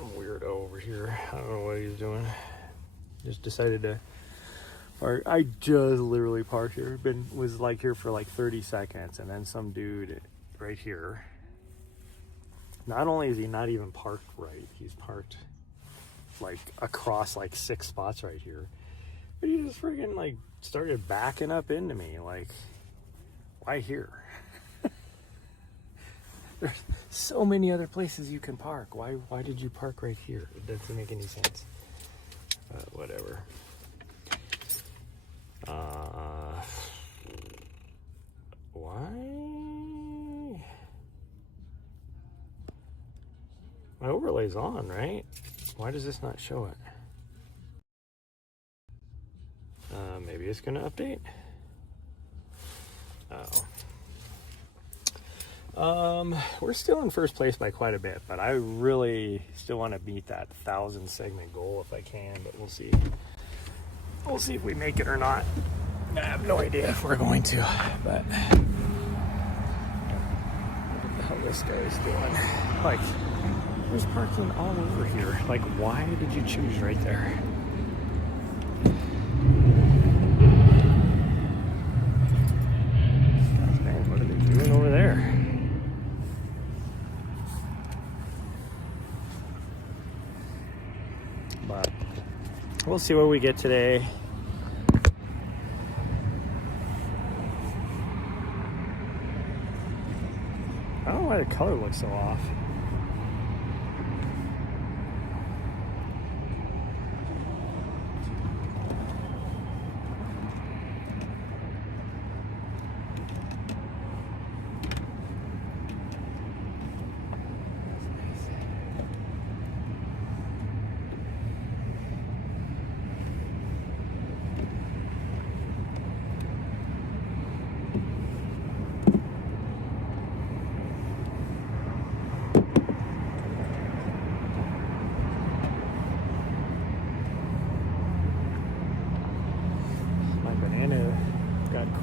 some weirdo over here. I don't know what he's doing. Just decided to park. I just literally parked here. Was like here for like 30 seconds, and then some dude right here. Not only is he not even parked right, he's parked like across like 6 spots right here. But he just freaking like started backing up into me. Like, why here? There's so many other places you can park. Why did you park right here? It doesn't make any sense. Whatever. Why? My overlay's on, right? Why does this not show it? Maybe it's gonna update. We're still in first place by quite a bit, but I really still want to meet that 1,000 segment goal if I can, but we'll see. We'll see if we make it or not. I have no idea if we're going to, but what the hell this guy's doing? Like, there's parking all over here. Like, why did you choose right there? Gosh dang, what are they doing over there? But we'll see what we get today. I don't know why the color looks so off.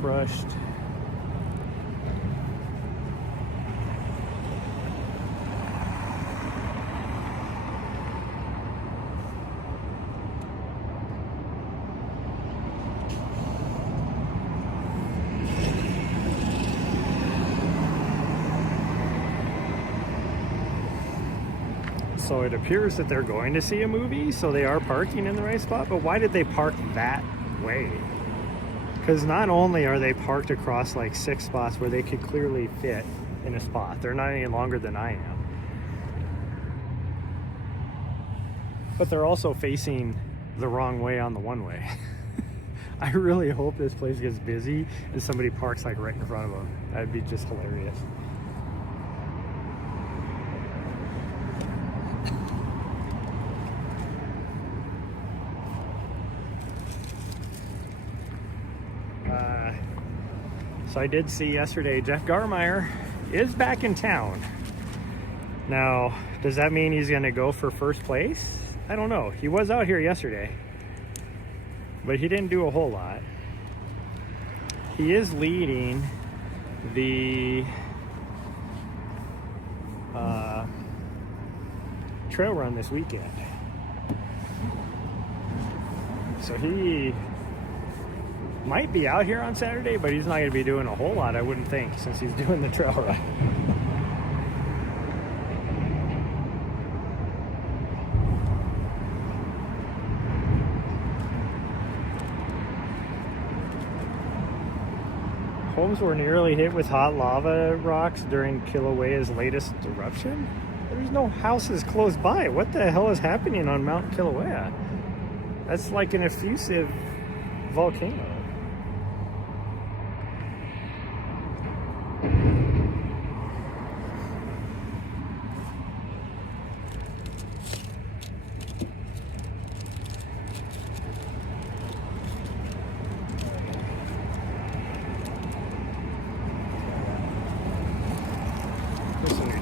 Crushed. So it appears that they're going to see a movie, so they are parking in the right spot, but why did they park that way? Because not only are they parked across like 6 spots where they could clearly fit in a spot, they're not any longer than I am, but they're also facing the wrong way on the one-way. I really hope this place gets busy and somebody parks like right in front of them. That'd be just hilarious. So I did see yesterday Jeff Garmeyer is back in town. Now, does that mean he's going to go for first place? I don't know. He was out here yesterday, but he didn't do a whole lot. He is leading the trail run this weekend. So he might be out here on Saturday, but he's not going to be doing a whole lot, I wouldn't think, since he's doing the trail run. Homes were nearly hit with hot lava rocks during Kilauea's latest eruption. There's no houses close by. What the hell is happening on Mount Kilauea? That's like an effusive volcano.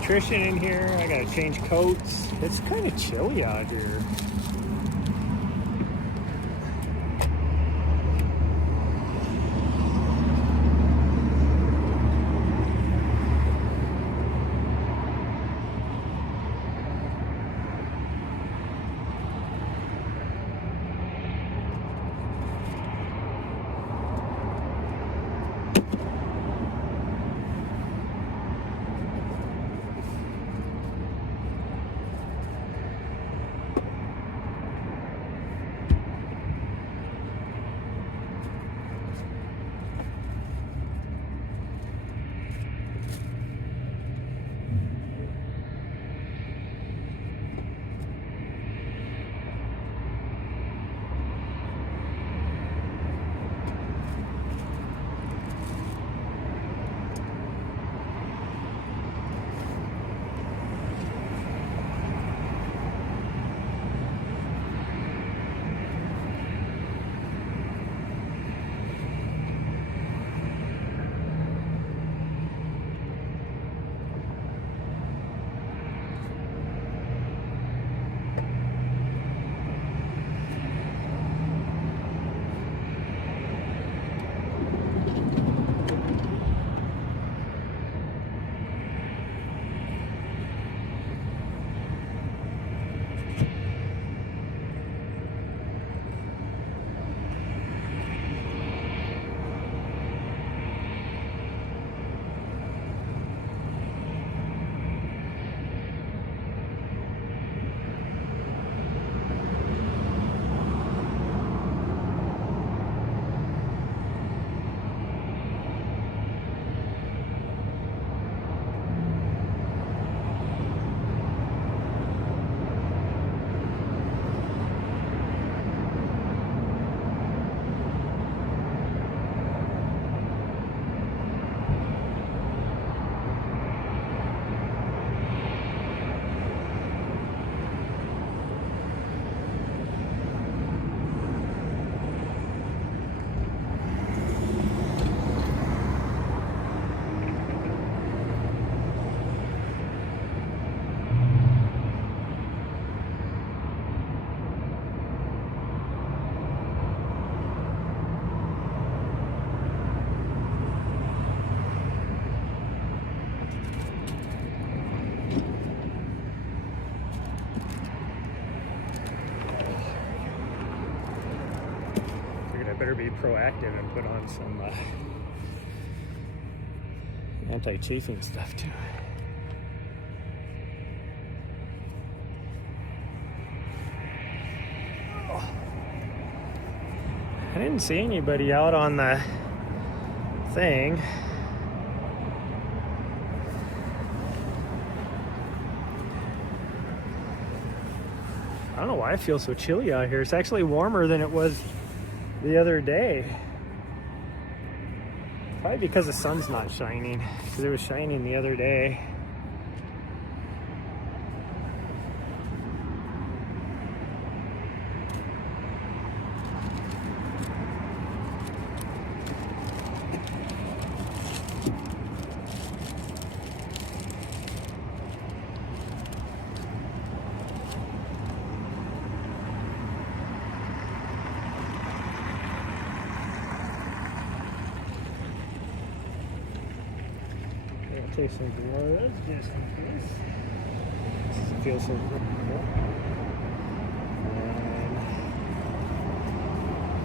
Nutrition in here. I gotta change coats. It's kind of chilly out here. better be proactive and put on some anti-chafing stuff too. I didn't see anybody out on the thing. I don't know why I feel so chilly out here. It's actually warmer than it was the other day. Probably because the sun's not shining, because it was shining the other day. Take some gloves just in case. This feels so good.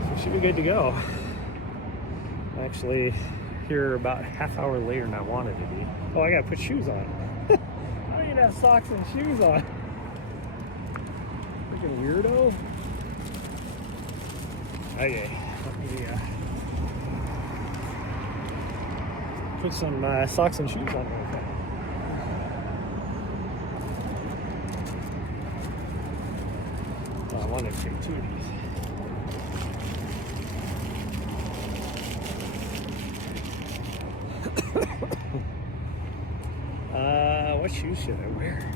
So we should be good to go. I'm actually here about a half hour later than I wanted to be. Oh, I gotta put shoes on. I don't even have socks and shoes on. Freaking weirdo. Okay, let me put some socks and shoes on real quick. Oh, I wanted to take two of these. What shoes should I wear?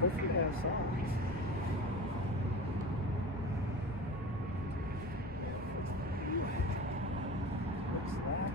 Hope you have socks. What's that?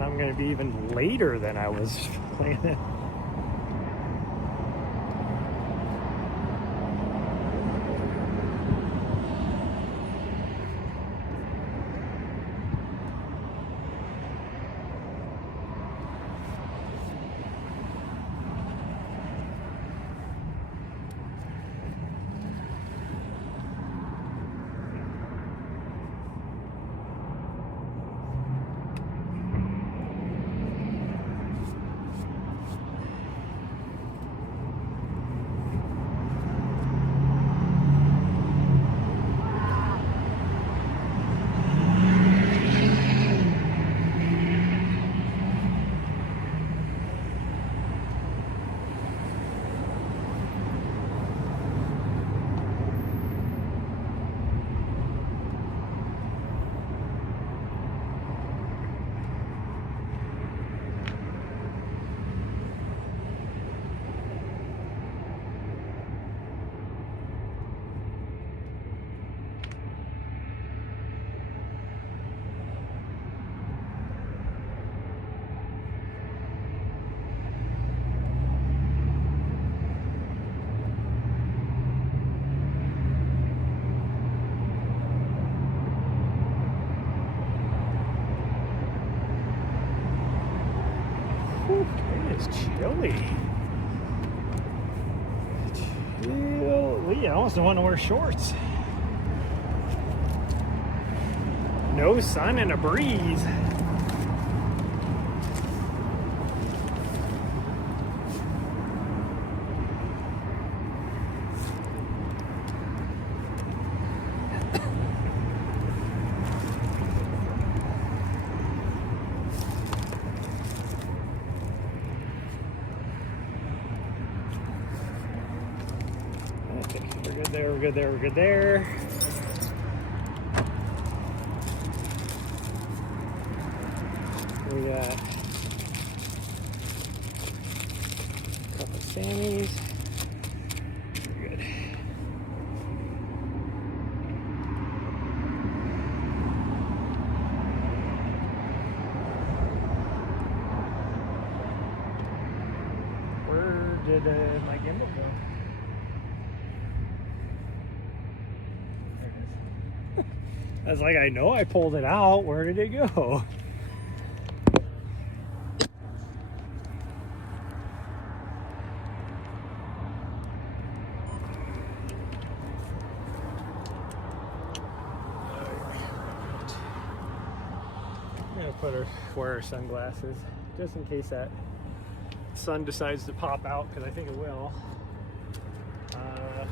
I'm going to be even later than I was planning. is chilly. Chilly. I almost don't want to wear shorts. No sun and a breeze. Okay, we're good there, we're good there, we're good there. We got a couple of Sammys. We're good. Where did my gimbal go? There it is. I was like, I know I pulled it out. Where did it go? Wear our sunglasses just in case that sun decides to pop out, because I think it will. I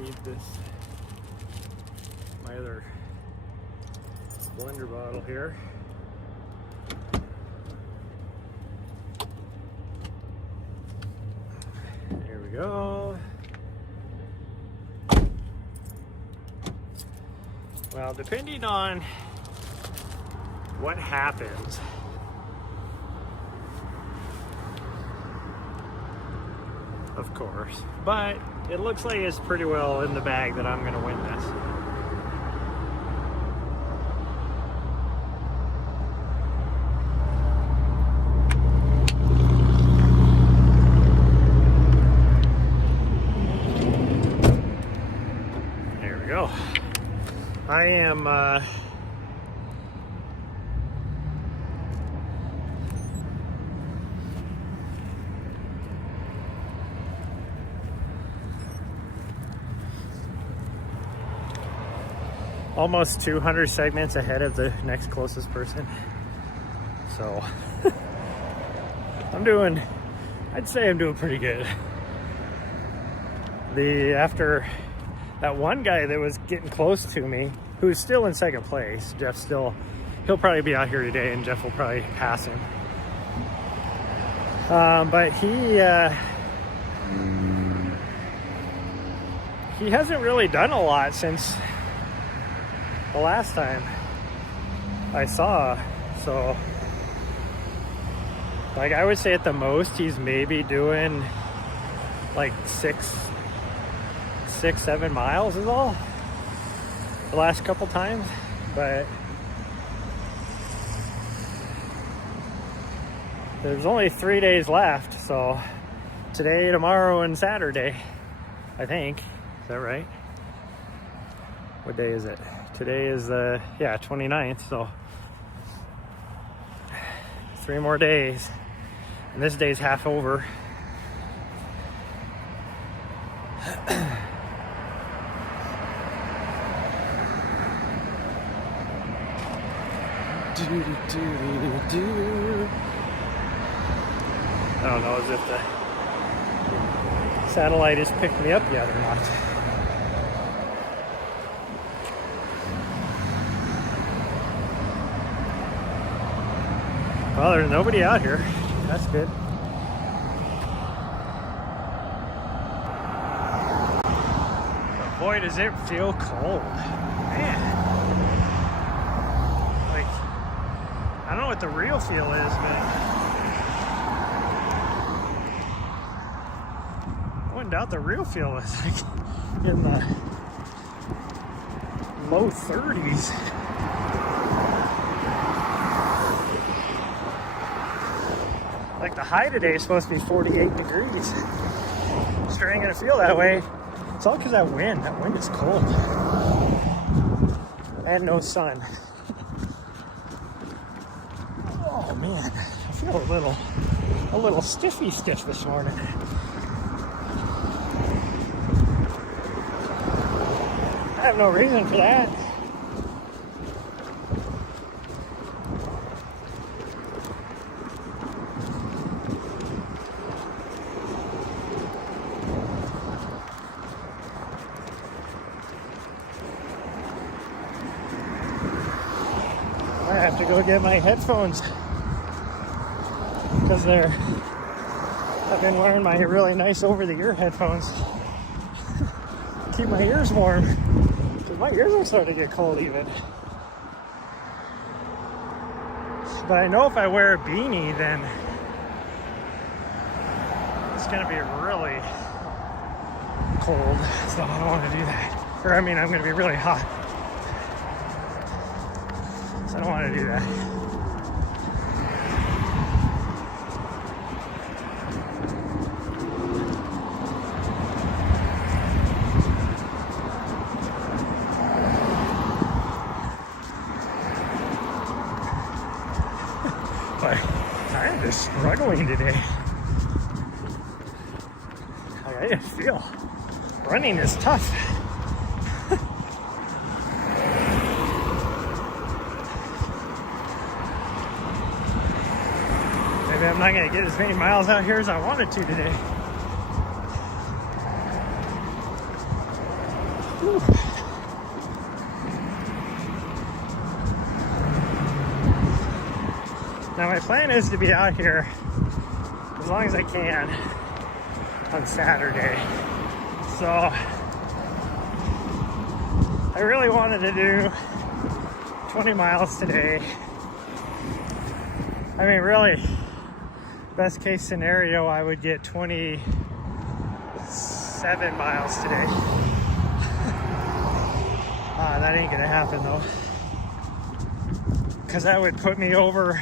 need this, my other blender bottle here. There we go. Well, depending on what happens, of course, but it looks like it's pretty well in the bag that I'm going to win this. There we go. I am almost 200 segments ahead of the next closest person. So I'd say I'm doing pretty good. After that one guy that was getting close to me, who's still in second place, he'll probably be out here today, and Jeff will probably pass him. But he hasn't really done a lot since the last time I saw. So, like, I would say at the most he's maybe doing like 6-7 miles is all the last couple times. But there's only 3 days left, so today, tomorrow, and Saturday, I think. Is that right? What day is it? Today is the 29th, so 3 more days, and this day's half over. I don't know as if the satellite has picked me up yet or not. Well, there's nobody out here. That's good. But boy, does it feel cold. Man. Like, I don't know what the real feel is, but I wouldn't doubt the real feel is like in the low 30s. Like, the high today is supposed to be 48 degrees. Sure ain't gonna feel that way. It's all because that wind. That wind is cold. And no sun. Oh man, I feel a little a little stiff this morning. I have no reason for that. I have to go get my headphones because I've been wearing my really nice over-the-ear headphones. Keep my ears warm because my ears are starting to get cold even. But I know if I wear a beanie, then it's gonna be really cold, so I don't want to do that. Or I mean, I'm gonna be really hot. I don't want to do that. But I am just struggling today. I just feel running is tough. Maybe I'm not going to get as many miles out here as I wanted to today. Whew. Now my plan is to be out here as long as I can on Saturday. So I really wanted to do 20 miles today. I mean, really, best case scenario, I would get 27 miles today. That ain't gonna happen though, because that would put me over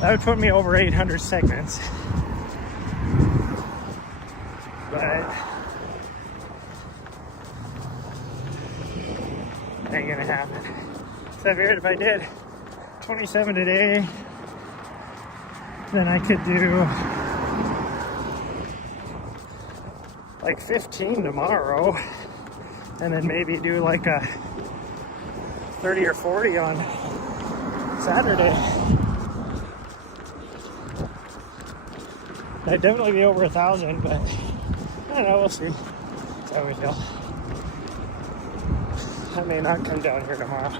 That would put me over 800 segments. But ain't gonna happen. So I figured if I did 27 today, then I could do like 15 tomorrow, and then maybe do like a 30 or 40 on Saturday. I'd definitely be over 1,000, but I don't know, we'll see. That's how we feel. I may not come down here tomorrow.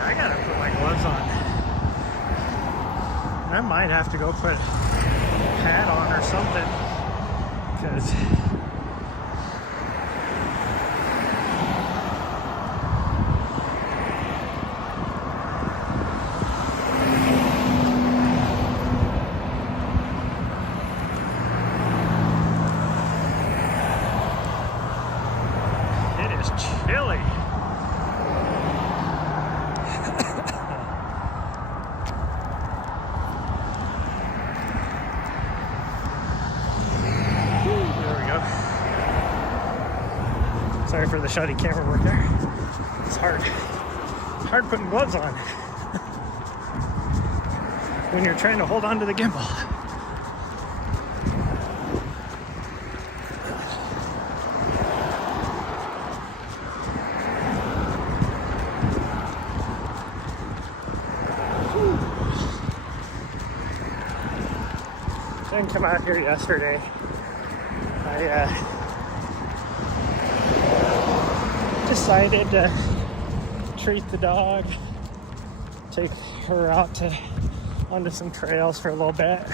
I gotta put my gloves on. And I might have to go put a hat on or something, because it is chilly. Sorry for the shoddy camera work there. It's hard putting gloves on when you're trying to hold on to the gimbal. Didn't come out here yesterday. I decided to treat the dog, take her out onto some trails for a little bit.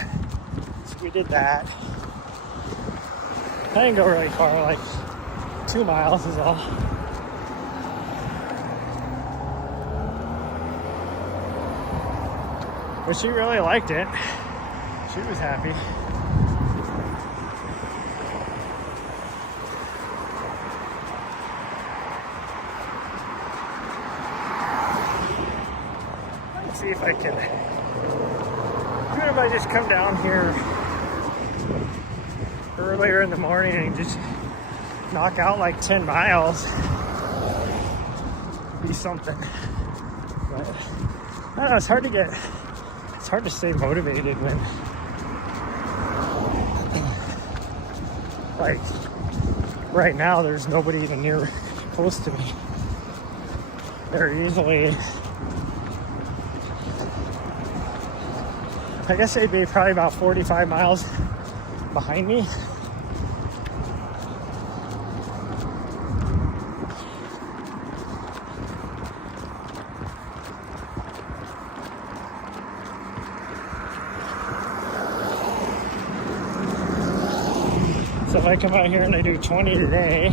So we did that. I didn't go really far, like 2 miles is all. But she really liked it. She was happy. see if I can, even if I just come down here earlier in the morning and just knock out like 10 miles, be something. But I don't know, it's hard to stay motivated when, like, right now there's nobody even near close to me. They're usually, I guess they'd be probably about 45 miles behind me. So if I come out here and I do 20 today,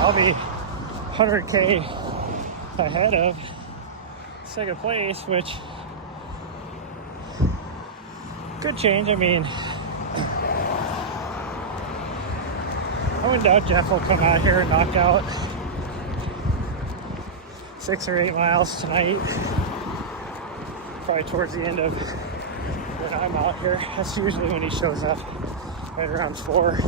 I'll be 100K ahead of second place, which could change. I mean, I wouldn't doubt Jeff will come out here and knock out 6 or 8 miles tonight, probably towards the end of when I'm out here. That's usually when he shows up, right around 4.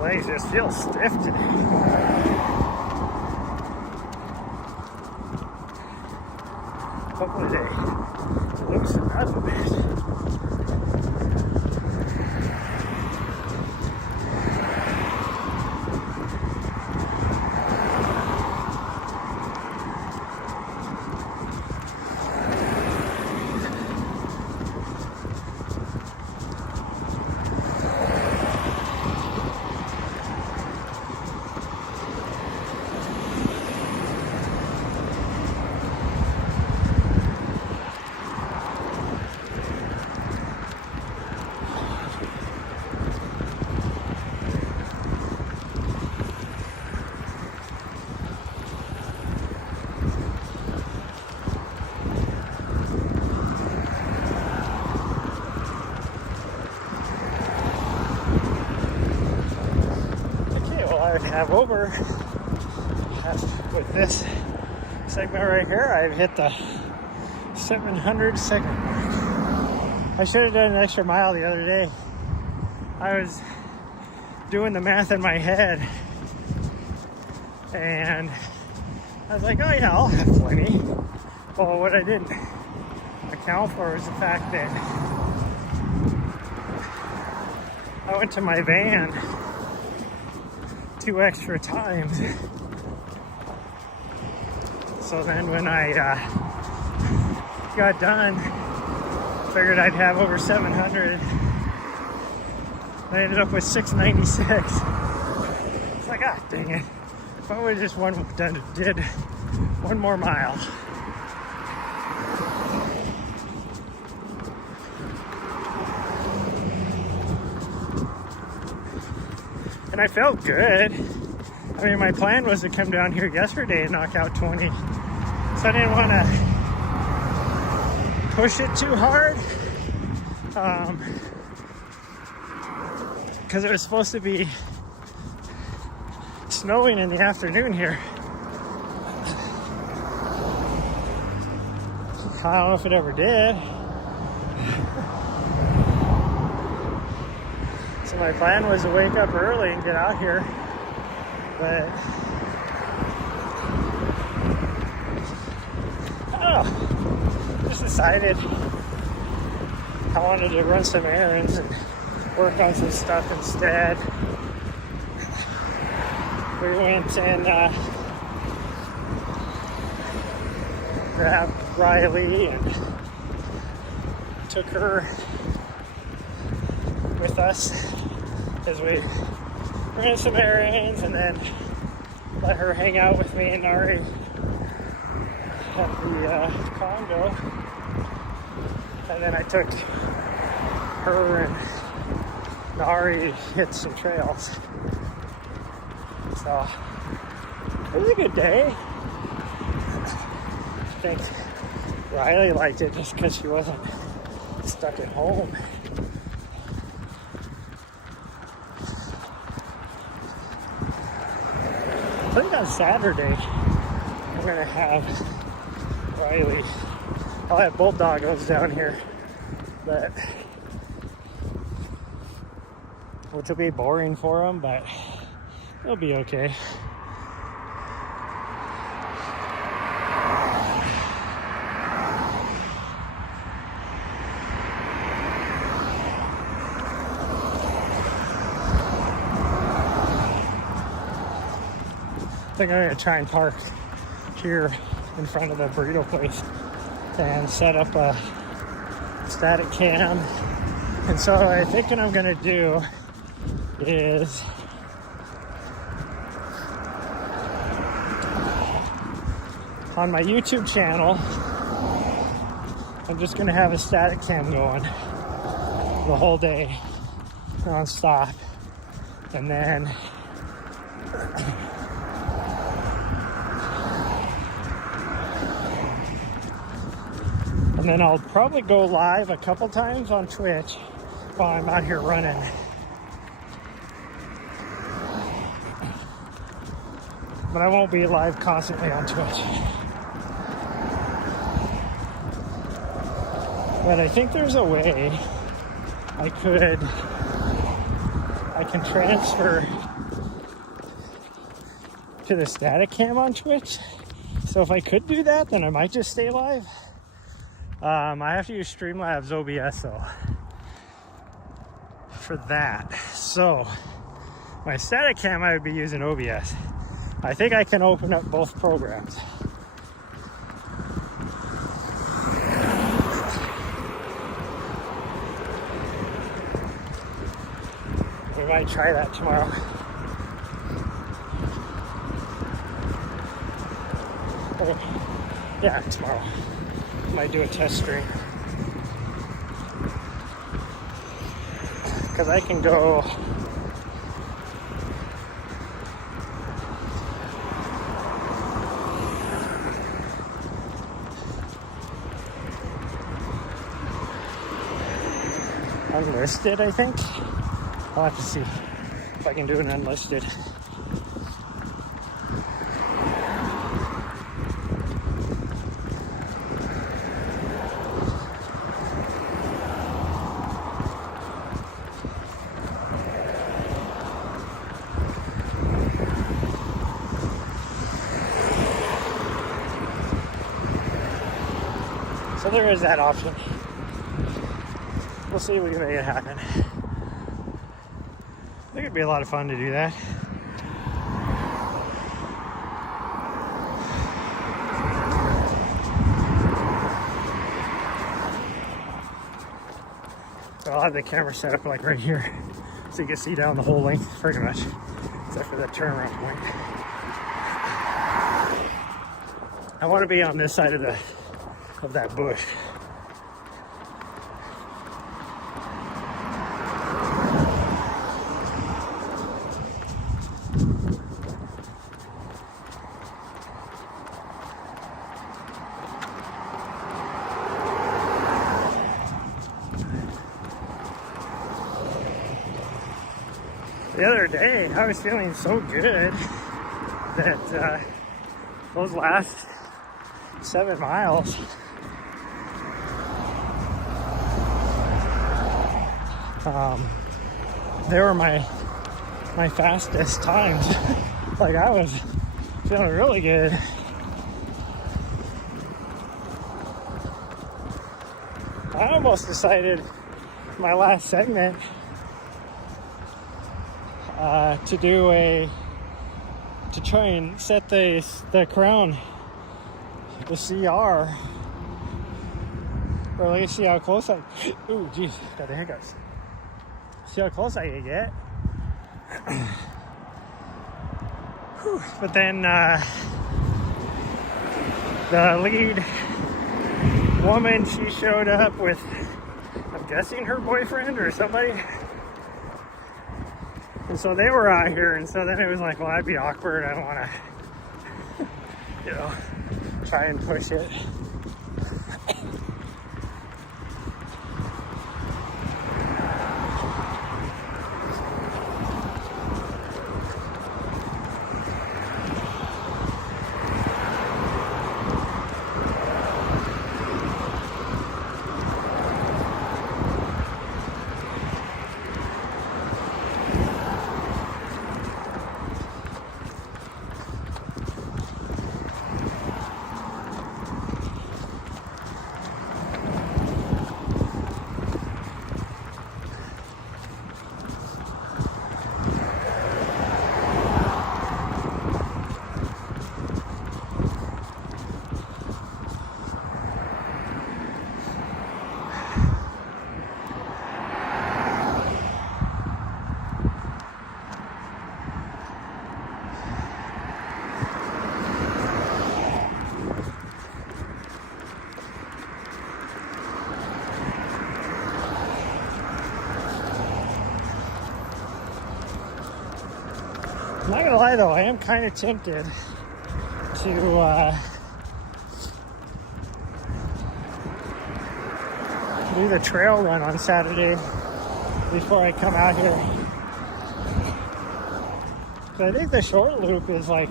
Legs just feel stiff today. Hopefully they loosen up a bit. Have over with this segment right here. I've hit the 700 segment mark. I should have done an extra mile the other day. I was doing the math in my head, and I was like, oh yeah, I'll have plenty. Well, what I didn't account for was the fact that I went to my van 2 extra times. So then when I got done, figured I'd have over 700. I ended up with 696. It's like, ah, dang it. If I would have just did one more mile. And I felt good. I mean, my plan was to come down here yesterday and knock out 20. So I didn't want to push it too hard. Because it was supposed to be snowing in the afternoon here. I don't know if it ever did. So my plan was to wake up early and get out here, but I don't know. Just decided I wanted to run some errands and work on some stuff instead. We went and grabbed Riley and took her with us as we ran some errands, and then let her hang out with me and Ari at the condo. And then I took her and Ari hit some trails. So it was a good day. I think Riley liked it just because she wasn't stuck at home. I think on Saturday I'm gonna have Riley. I'll have both doggos down here, but which will be boring for them, but it'll be okay. I think I'm gonna try and park here in front of the burrito place and set up a static cam. And so I think what I'm gonna do is on my YouTube channel, I'm just gonna have a static cam going the whole day, non-stop, and then I'll probably go live a couple times on Twitch while I'm out here running. But I won't be live constantly on Twitch. But I think there's a way I can transfer to the static cam on Twitch. So if I could do that, then I might just stay live. I have to use Streamlabs OBS though for that. So my static cam, I would be using OBS. I think I can open up both programs. We might try that tomorrow. Or, yeah, tomorrow. Might do a test stream. Because I can go unlisted, I think. I'll have to see if I can do an unlisted. So there is that option. We'll see if we can make it happen. I think it'd be a lot of fun to do that. So I'll have the camera set up like right here, so you can see down the whole length, pretty much, except for that turnaround point. I want to be on this side of that bush. The other day, I was feeling so good that those last 7 miles, they were my fastest times. Like, I was feeling really good. I almost decided my last segment to try and set the crown, the CR, or at least see how close I, ooh geez, got the hiccups. See how close I can get. But then the lead woman, she showed up with, I'm guessing her boyfriend or somebody. And so they were out here, and so then it was like, well, that'd be awkward. I don't want to, try and push it. I'm not gonna lie though, I am kind of tempted to do the trail run on Saturday before I come out here. So I think the short loop is like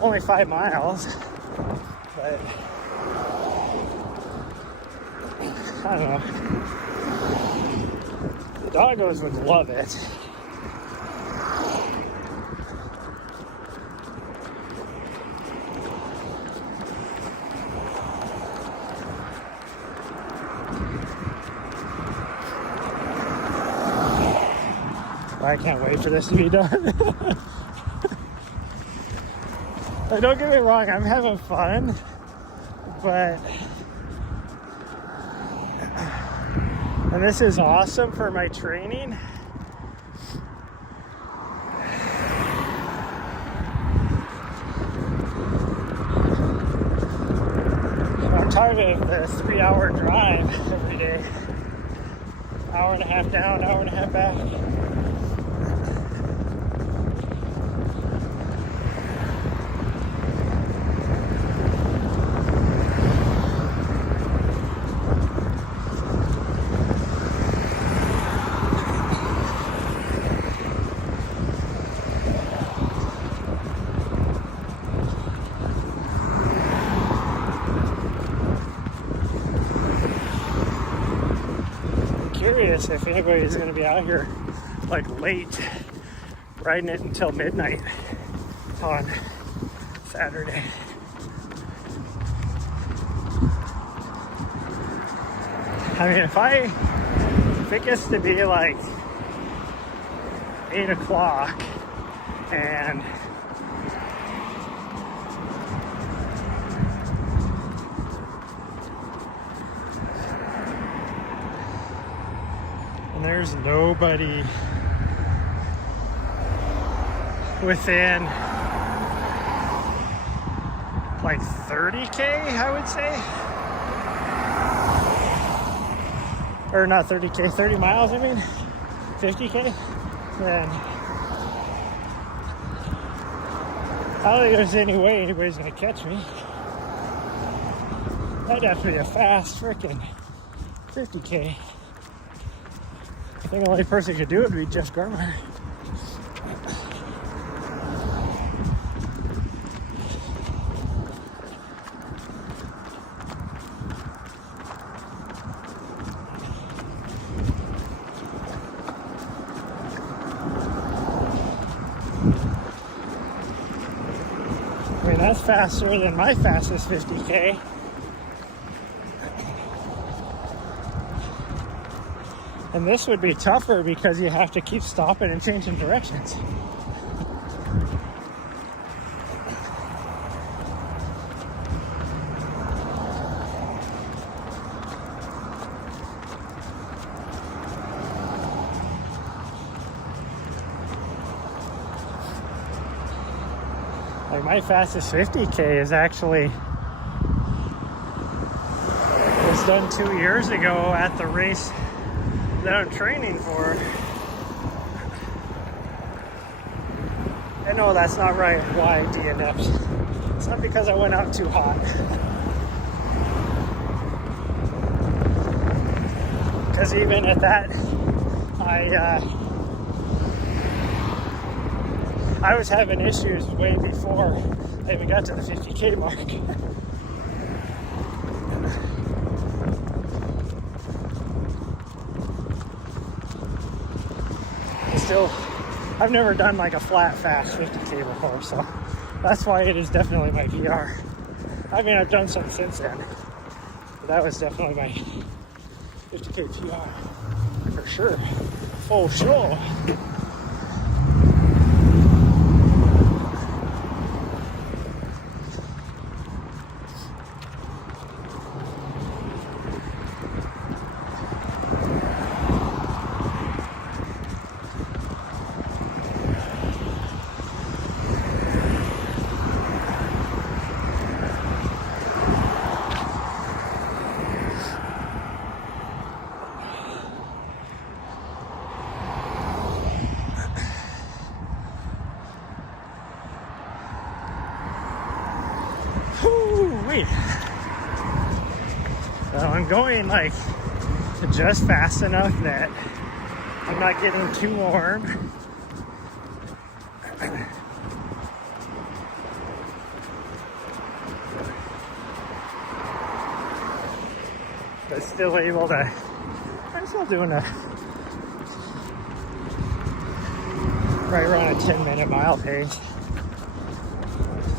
only 5 miles, but I don't know. The doggos would love it. I can't wait for this to be done. Don't get me wrong, I'm having fun, but and this is awesome for my training. I'm tired of the 3-hour drive every day. Hour and a half down, hour and a half back. If anybody's going to be out here like late riding it until midnight on Saturday. I mean, if it gets to be like 8 o'clock and there's nobody within like 30K, I would say. Or not 30K, 30 miles, I mean. 50K. Then I don't think there's any way anybody's gonna catch me. That'd have to be a fast freaking 50K. I think the only person who could do it would be Jeff Garmer. I mean, that's faster than my fastest 50K. And this would be tougher because you have to keep stopping and changing directions. Like my fastest 50K is actually was done 2 years ago at the race that I'm training for. I know that's not right. Why DNFs? It's not because I went out too hot. Because even at that, I was having issues way before I even got to the 50K mark. I've never done like a flat fast 50K before, so that's why it is definitely my VR. I mean, I've done some since then, but that was definitely my 50K VR for sure. For sure. So I'm going like just fast enough that I'm not getting too warm. But still able to, I'm still doing a right around a 10-minute mile pace.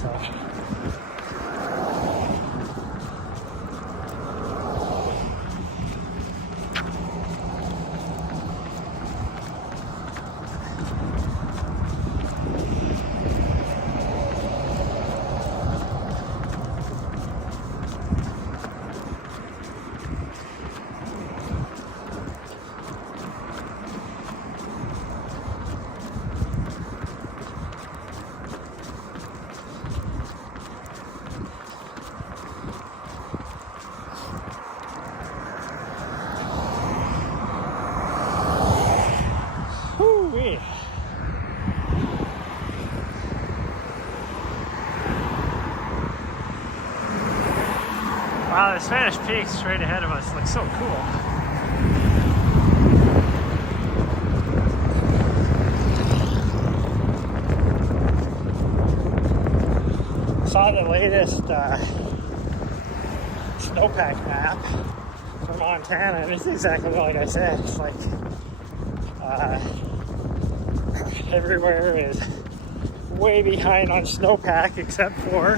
So wow, the Spanish Peak straight ahead of us looks so cool. Saw the latest snowpack map for Montana, and it's exactly like I said. It's like everywhere is way behind on snowpack except for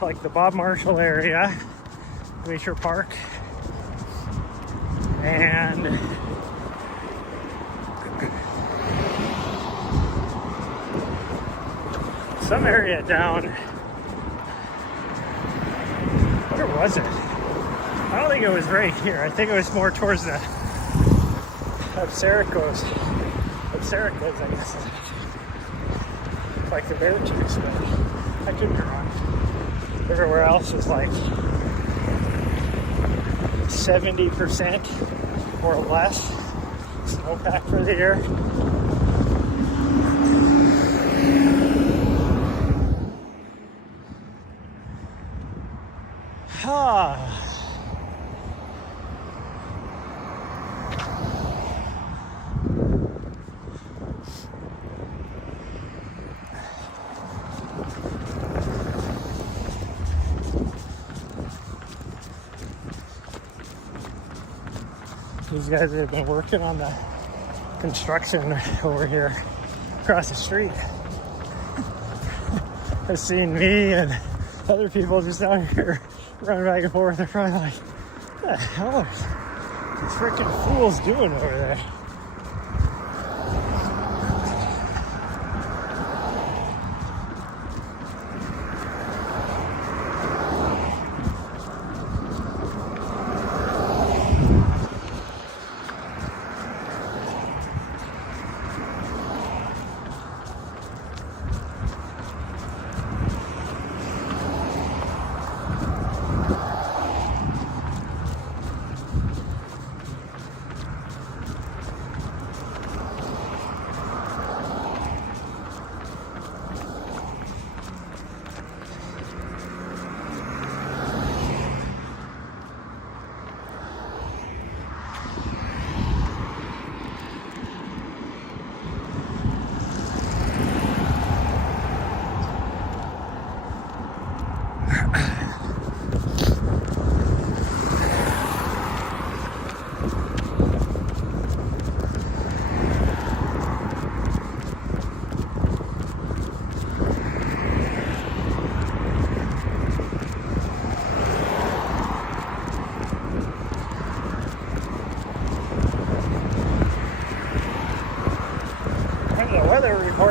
like the Bob Marshall area Glacier Park. And some area down, where was it? I don't think it was right here. I think it was more towards the Absaricos, I guess. Like the bear chicks, but I could be wrong. Everywhere else was like 70% or less snowpack for the year. These guys have been working on the construction over here across the street. I've seen me and other people just out here running back and forth. They're probably like, what the hell are these freaking fools doing over there?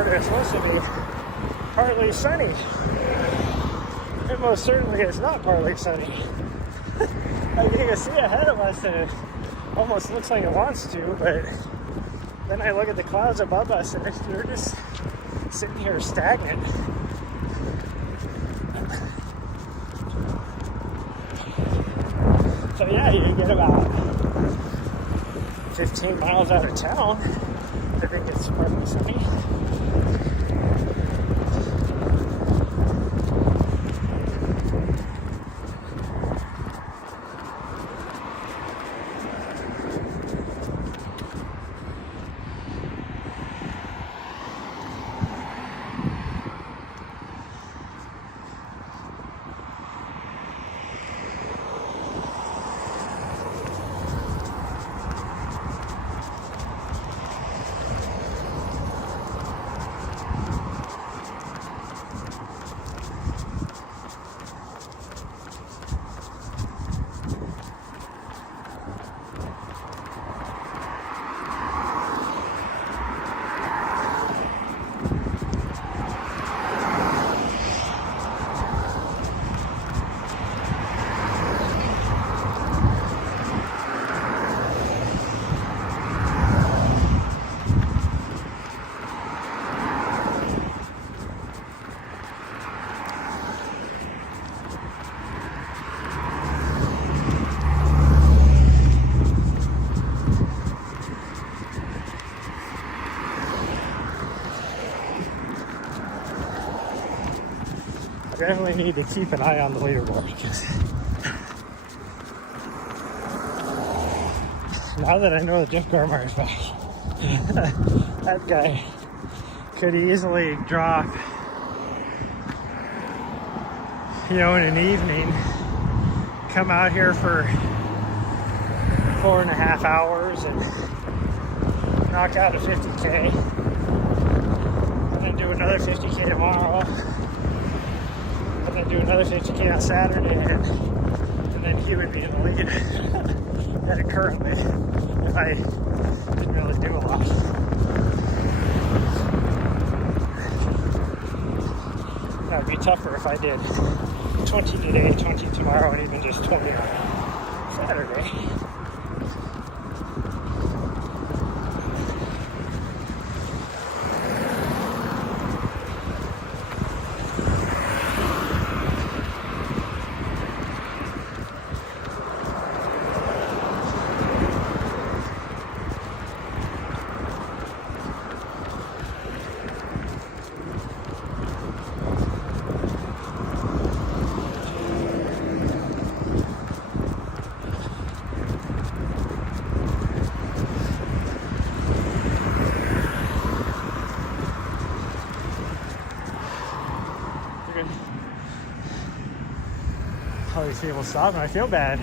It's supposed to be partly sunny. It most certainly is not partly sunny. Like you can see ahead of us and it almost looks like it wants to, but then I look at the clouds above us and they're just sitting here stagnant. So yeah, you get about 15 miles out of town, I think it's partly sunny. I definitely need to keep an eye on the leaderboard because now that I know that Jeff Garmar is back, that guy could easily drop, in an evening, come out here for 4.5 hours and knock out a 50K, and then do another 50K tomorrow. And then do another 50K on Saturday, and then he would be in the lead at currently if I didn't really do a lot. That would be tougher if I did 20 today, 20 tomorrow, and even just 20 on Saturday. All these people stop and I feel bad,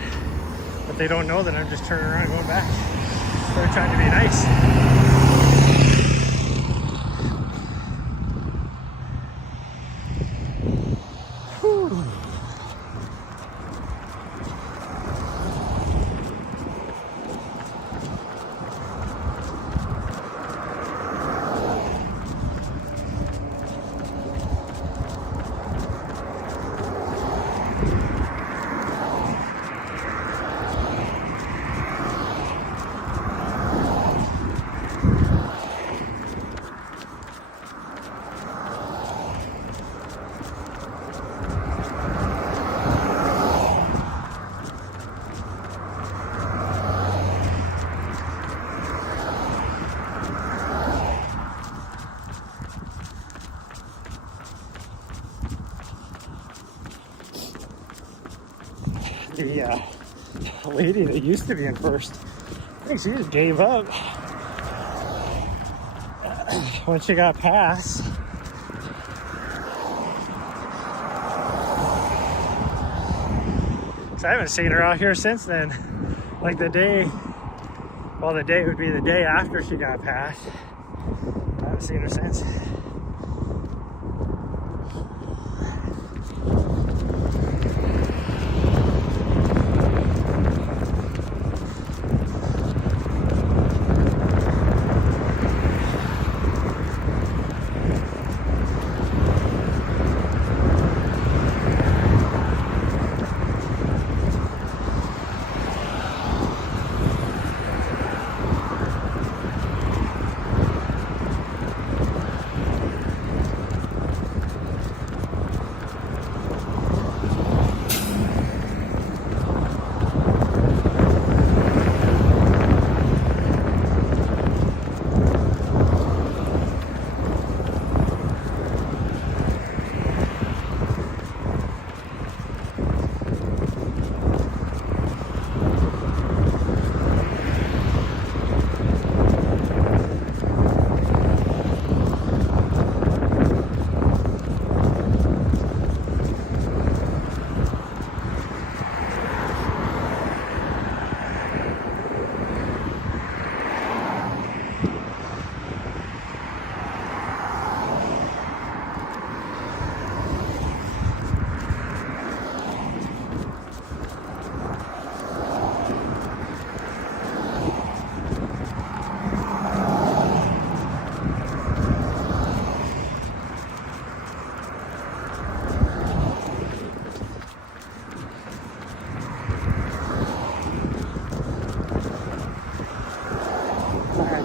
but they don't know that I'm just turning around and going back. They're trying to be nice. Whew. The lady that used to be in first, I think she just gave up when she got past. So I haven't seen her out here since then. Like the day would be the day after she got past. I haven't seen her since.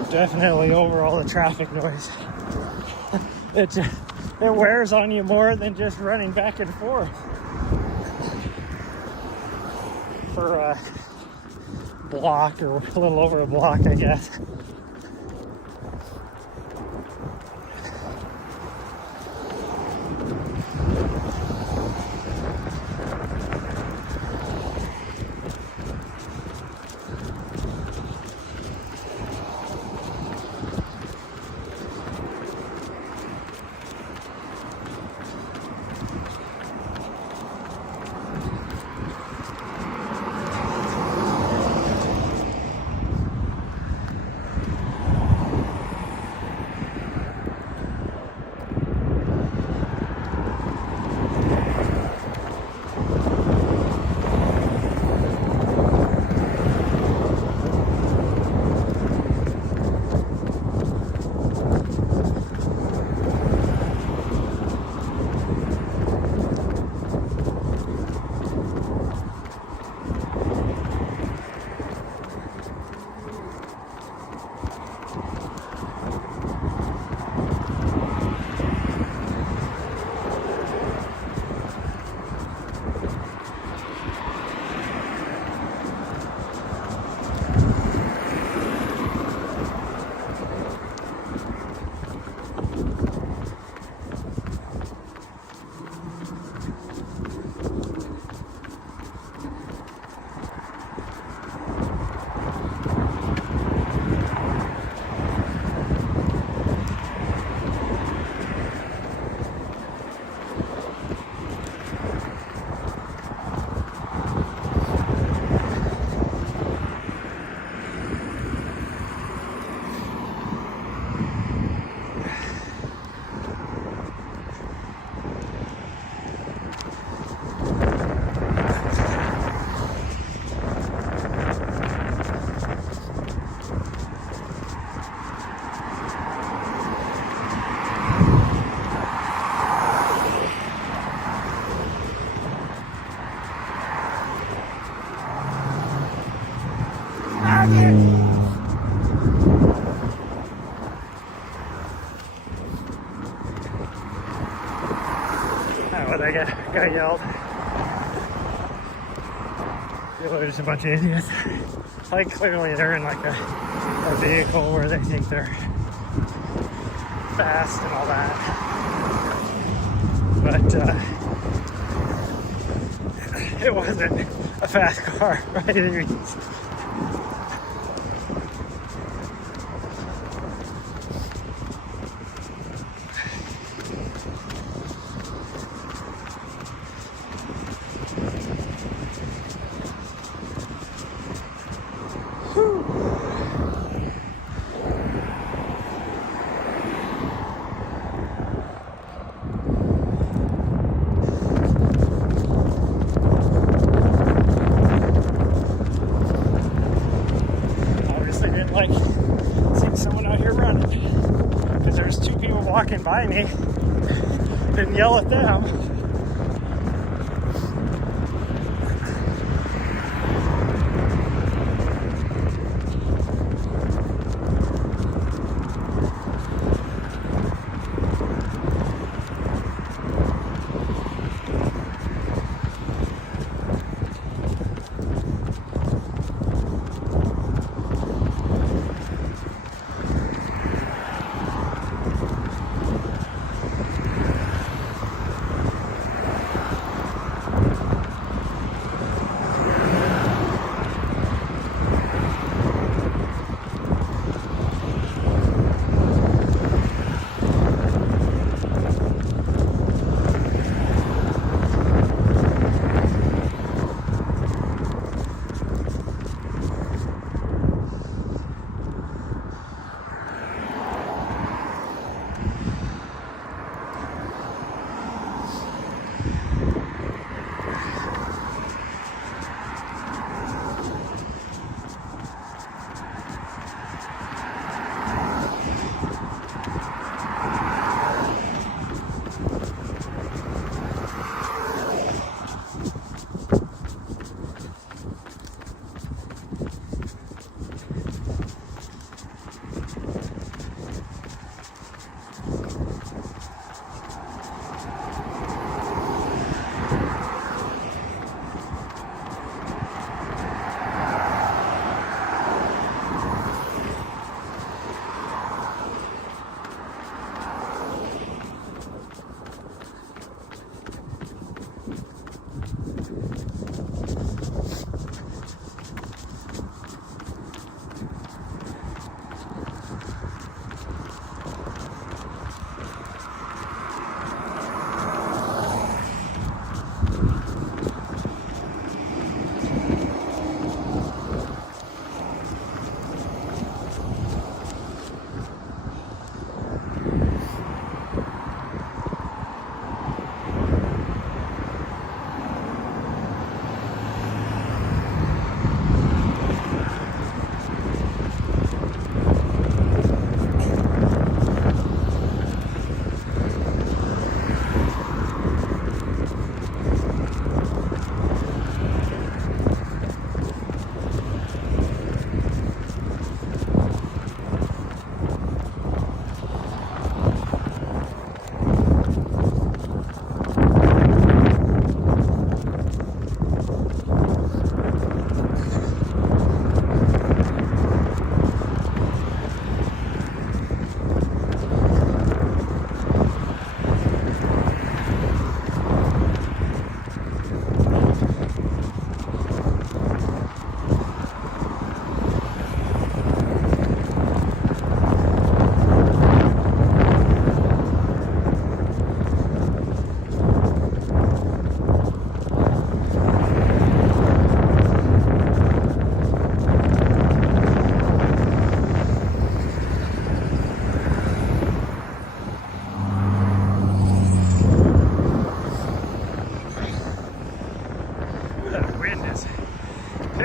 Definitely over all the traffic noise. It wears on you more than just running back and forth for a block or a little over a block, I guess. What I got yelled. There's a bunch of idiots. Like clearly they're in like a vehicle where they think they're fast and all that. But it wasn't a fast car by any means. Like seeing someone out here running because there's two people walking by me. Didn't yell at them.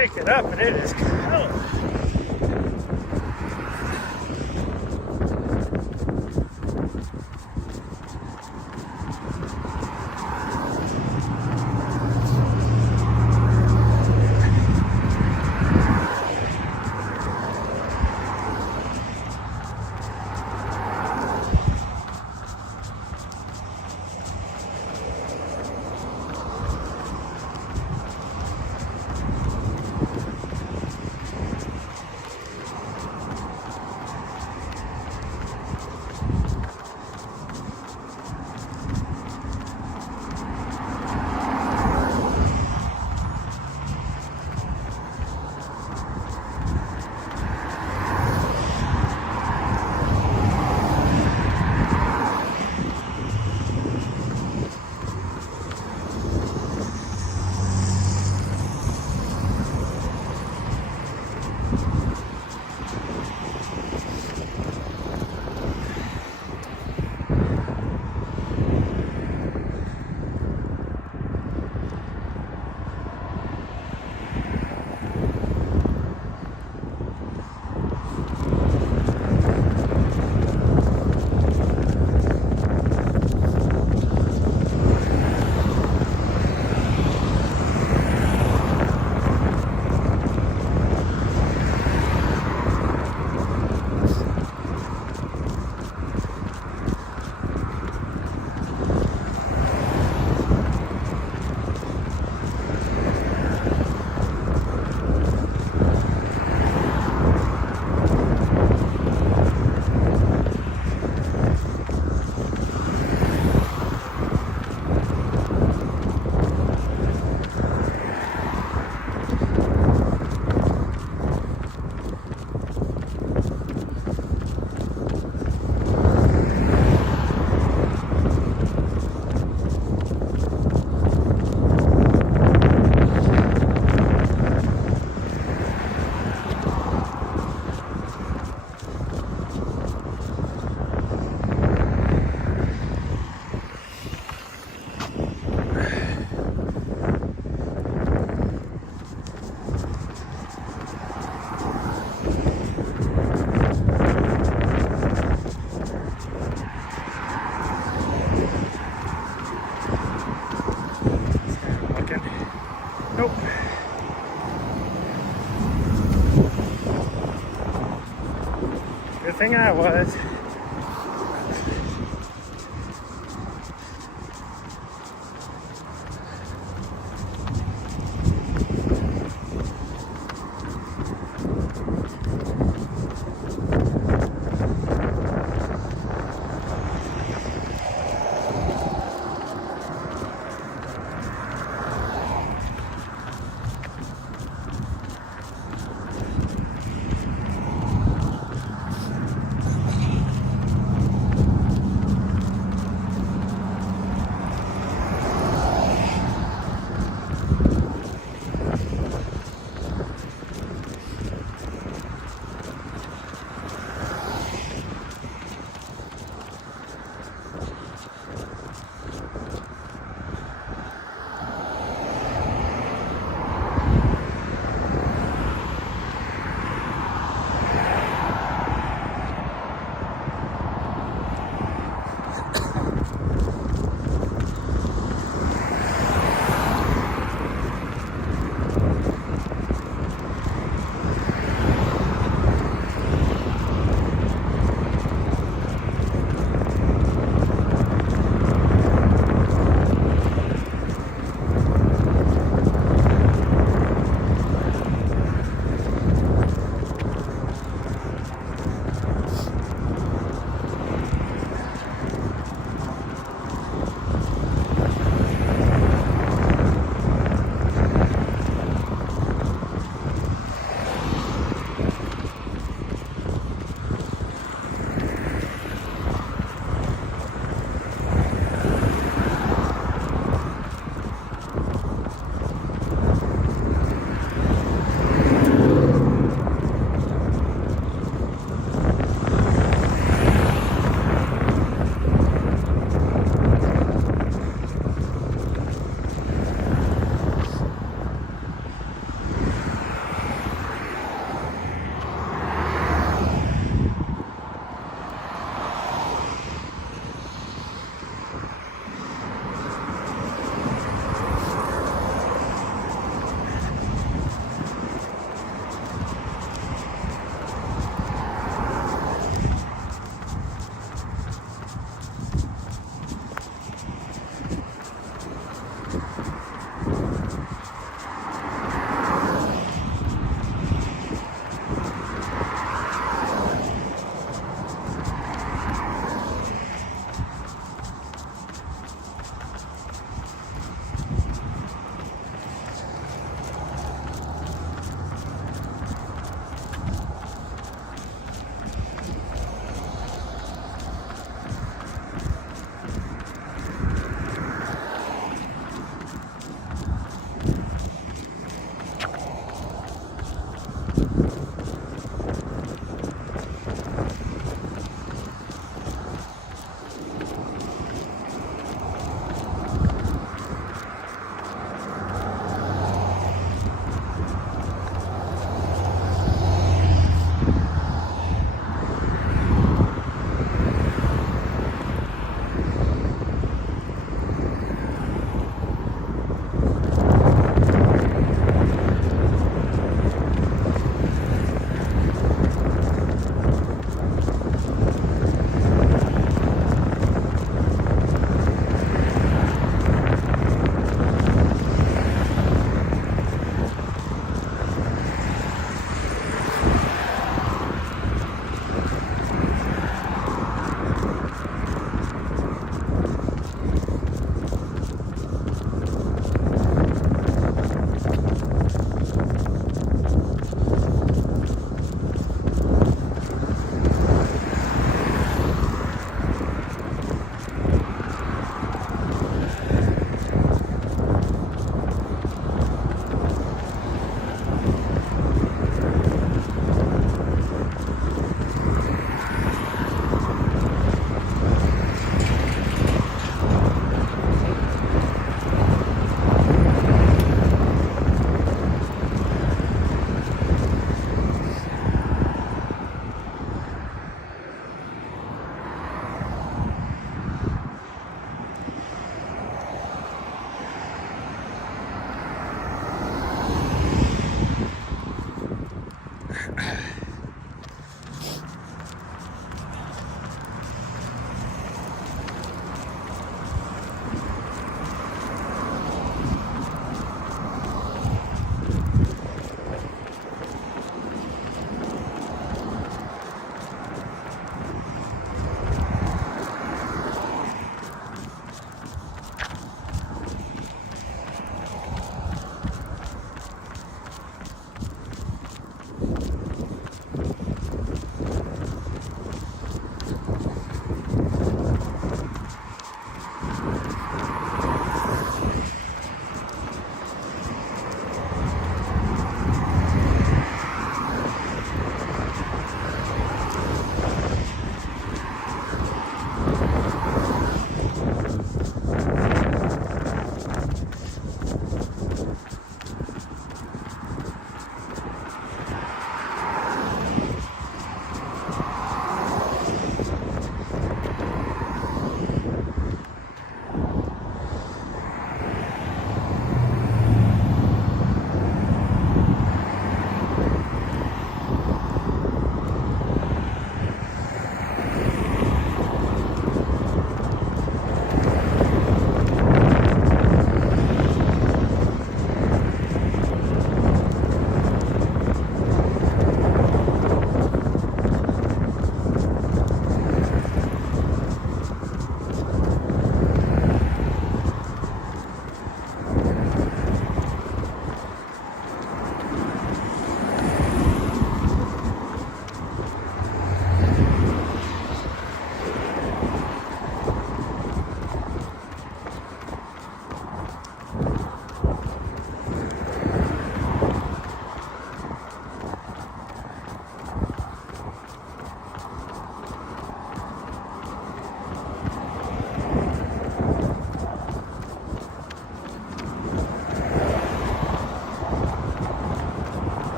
picked it up and it is cold. Nope. Good thing I was.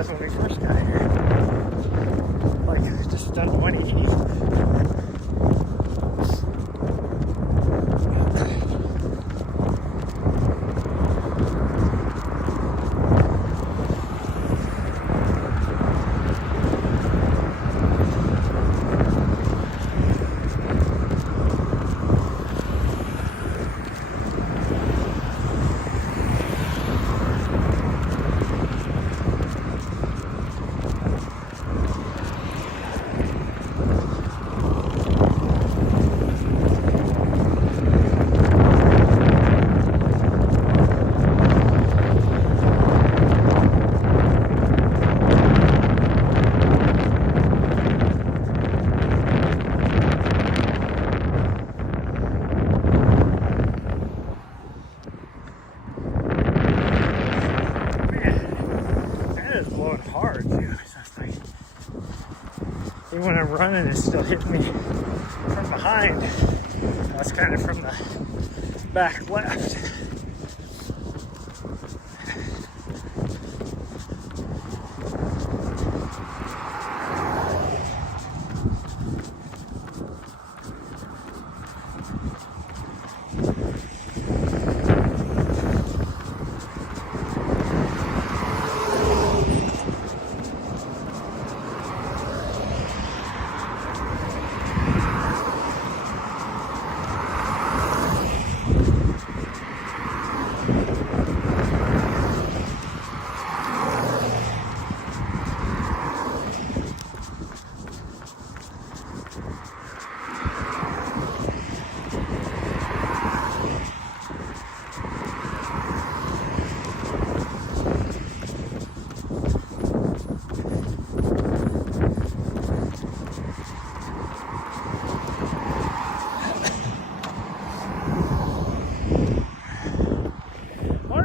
was when we first got here. Like, just done 180. When I'm running, it's still hitting me from behind. That's kind of from the back left.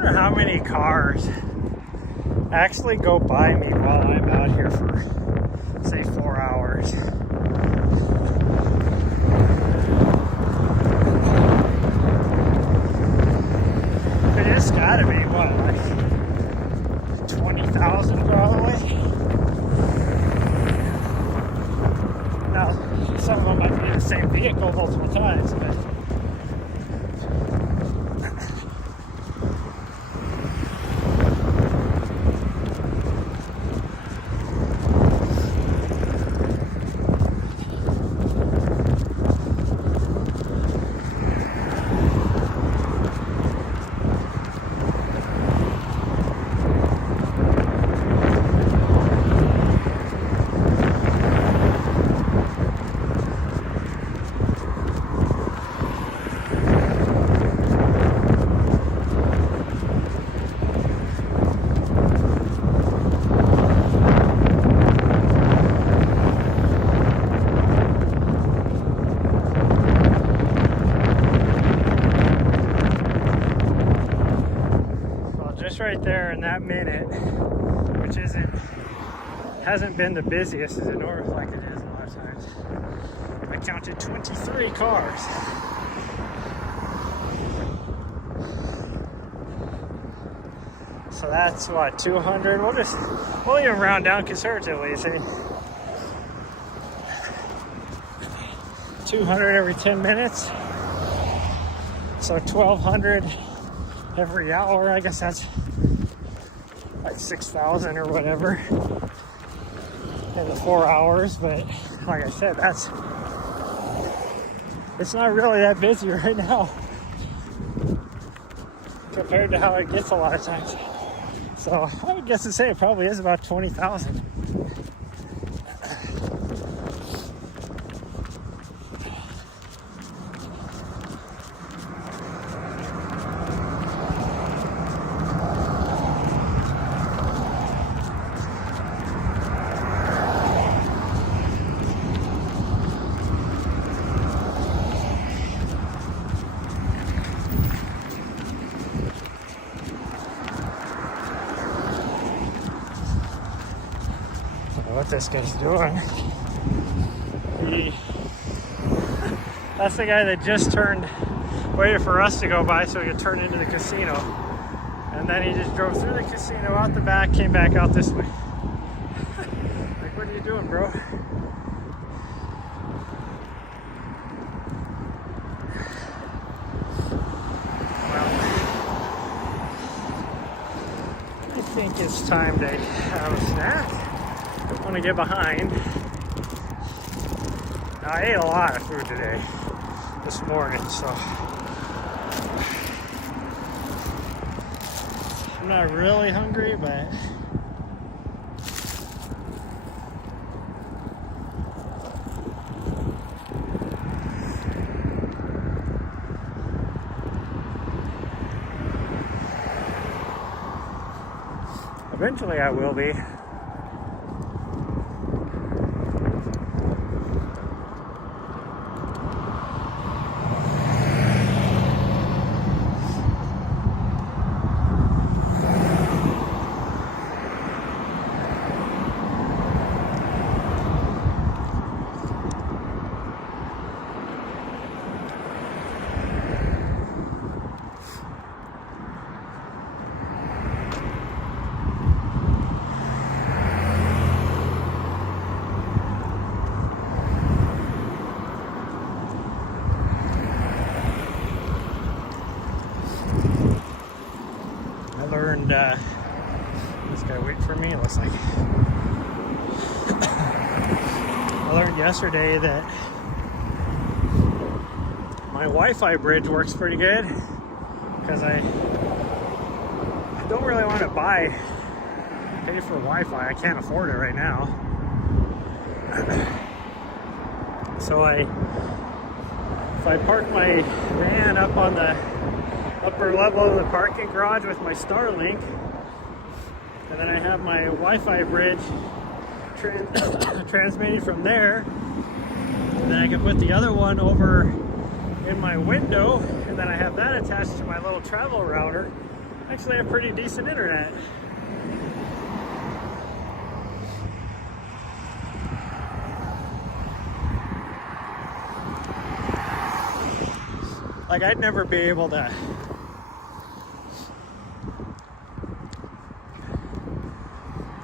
How many cars actually go by me while I'm out here for, say, 4 hours. It has got to be, what, like 20,000 probably? Now, some of them might be in the same vehicle multiple times, but right there in that minute, which hasn't been the busiest as it normally like it is a lot of times. I counted 23 cars. So that's what, 200. We'll even round down conservatively, see. 200 every 10 minutes. So 1,200 every hour. I guess that's like 6,000 or whatever in the 4 hours. But like I said, it's not really that busy right now compared to how it gets a lot of times. So I would guess to say it probably is about 20,000. What this guy's doing. That's the guy that just waited for us to go by so he could turn into the casino. And then he just drove through the casino, out the back, came back out this way. Don't want to get behind. Now, I ate a lot of food today, this morning, so I'm not really hungry, but eventually I will be. This guy wait for me, it looks like. I learned yesterday that my Wi-Fi bridge works pretty good because I don't really want to pay for Wi-Fi. I can't afford it right now. So if I park my van up on the upper level of the parking garage with my Starlink, and then I have my Wi-Fi bridge transmitting from there, and then I can put the other one over in my window, and then I have that attached to my little travel router. Actually, I have pretty decent internet. Like, I'd never be able to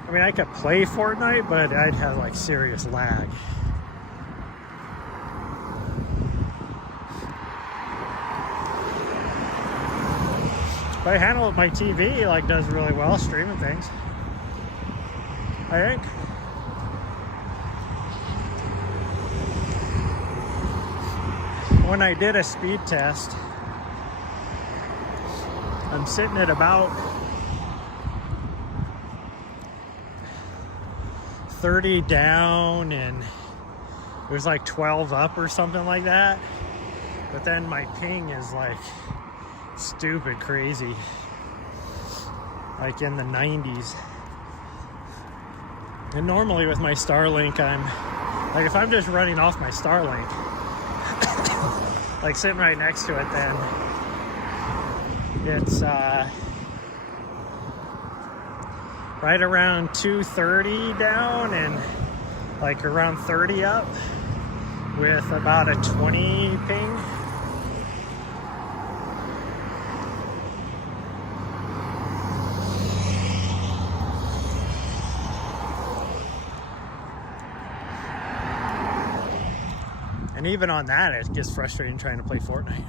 I mean, I could play Fortnite, but I'd have like serious lag. But I handle my TV, like, does really well streaming things, I think. When I did a speed test, I'm sitting at about 30 down, and it was like 12 up or something like that. But then my ping is like stupid crazy, like in the 90s. And normally with my Starlink, I'm like, if I'm just running off my Starlink, like sitting right next to it, then it's right around 230 down and like around 30 up with about a 20 ping. And even on that, it gets frustrating trying to play Fortnite.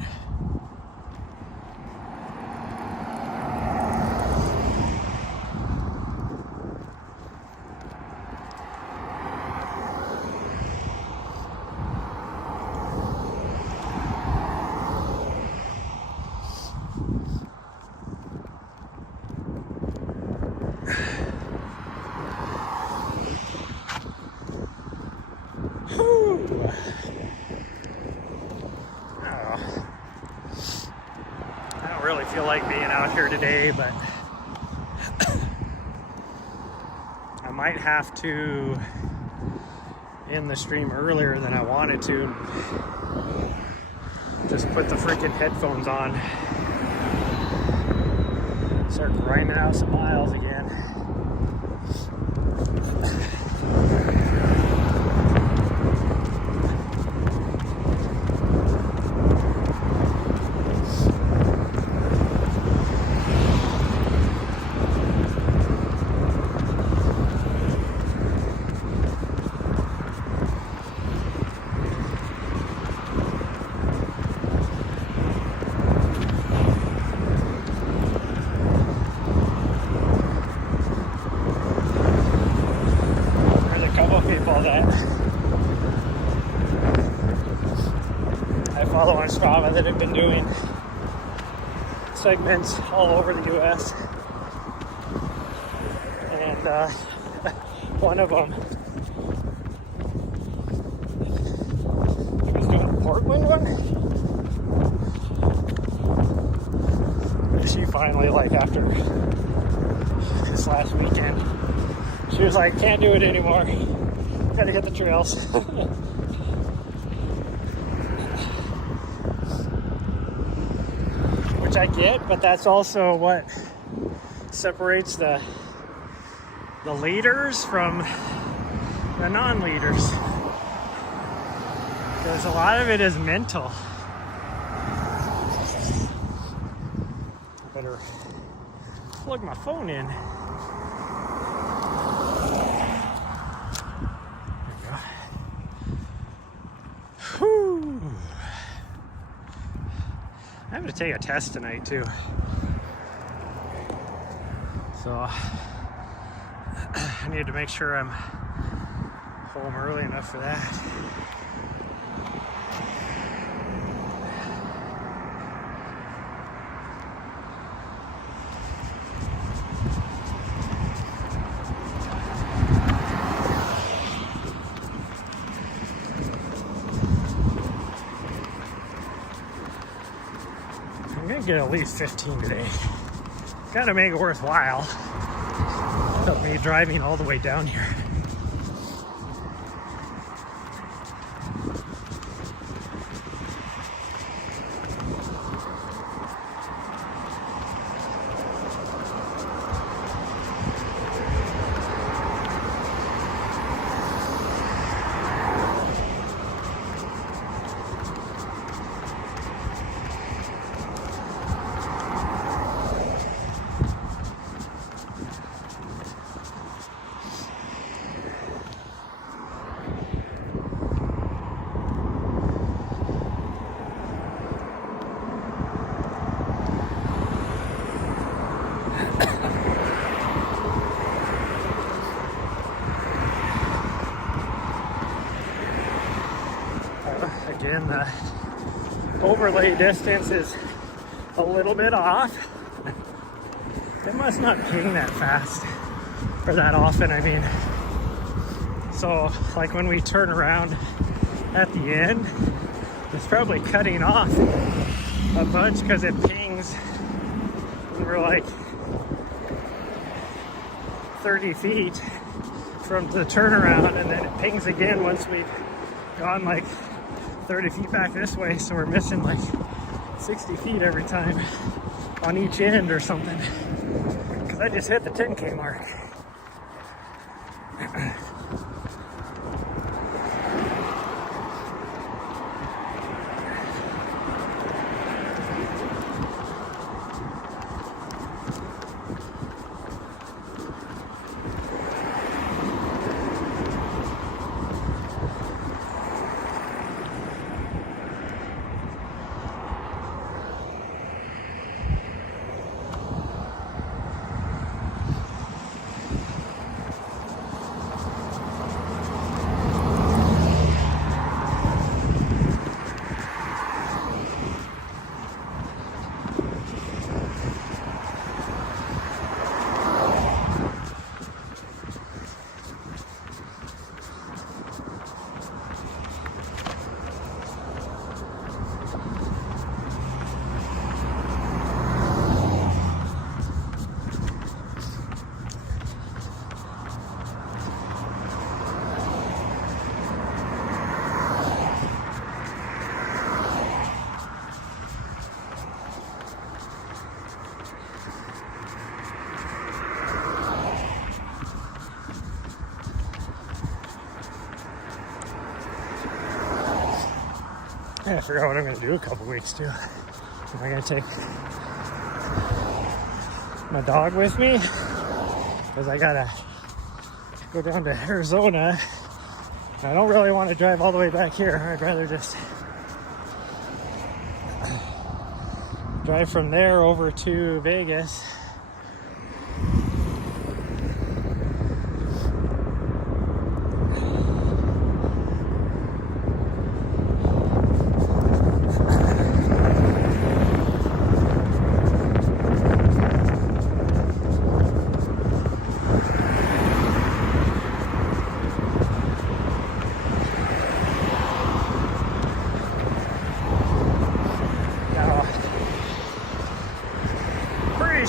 Feel like being out here today, but I might have to end the stream earlier than I wanted to. Just put the freaking headphones on, start grinding out some miles again. that I follow on Strava that have been doing segments all over the U.S. And one of them was doing the Portland one. And she finally, like after this last weekend, she was like, can't do it anymore. Gotta hit the trails. Which I get, but that's also what separates the leaders from the non-leaders. Because a lot of it is mental. I better plug my phone in. I'm going to take a test tonight too, so I need to make sure I'm home early enough for that. I'm gonna get at least 15 today. Gotta make it worthwhile. Of me driving all the way down here. Again, the overlay distance is a little bit off. It must not ping that fast or that often, I mean. So, like when we turn around at the end, it's probably cutting off a bunch because it pings when we're like 30 feet from the turnaround, and then it pings again once we've gone like 30 feet back this way, so we're missing like 60 feet every time on each end or something, because I just hit the 10K mark. I gotta figure out what I'm gonna do a couple weeks too. Am I gonna take my dog with me? Because I gotta go down to Arizona. I don't really want to drive all the way back here. I'd rather just drive from there over to Vegas.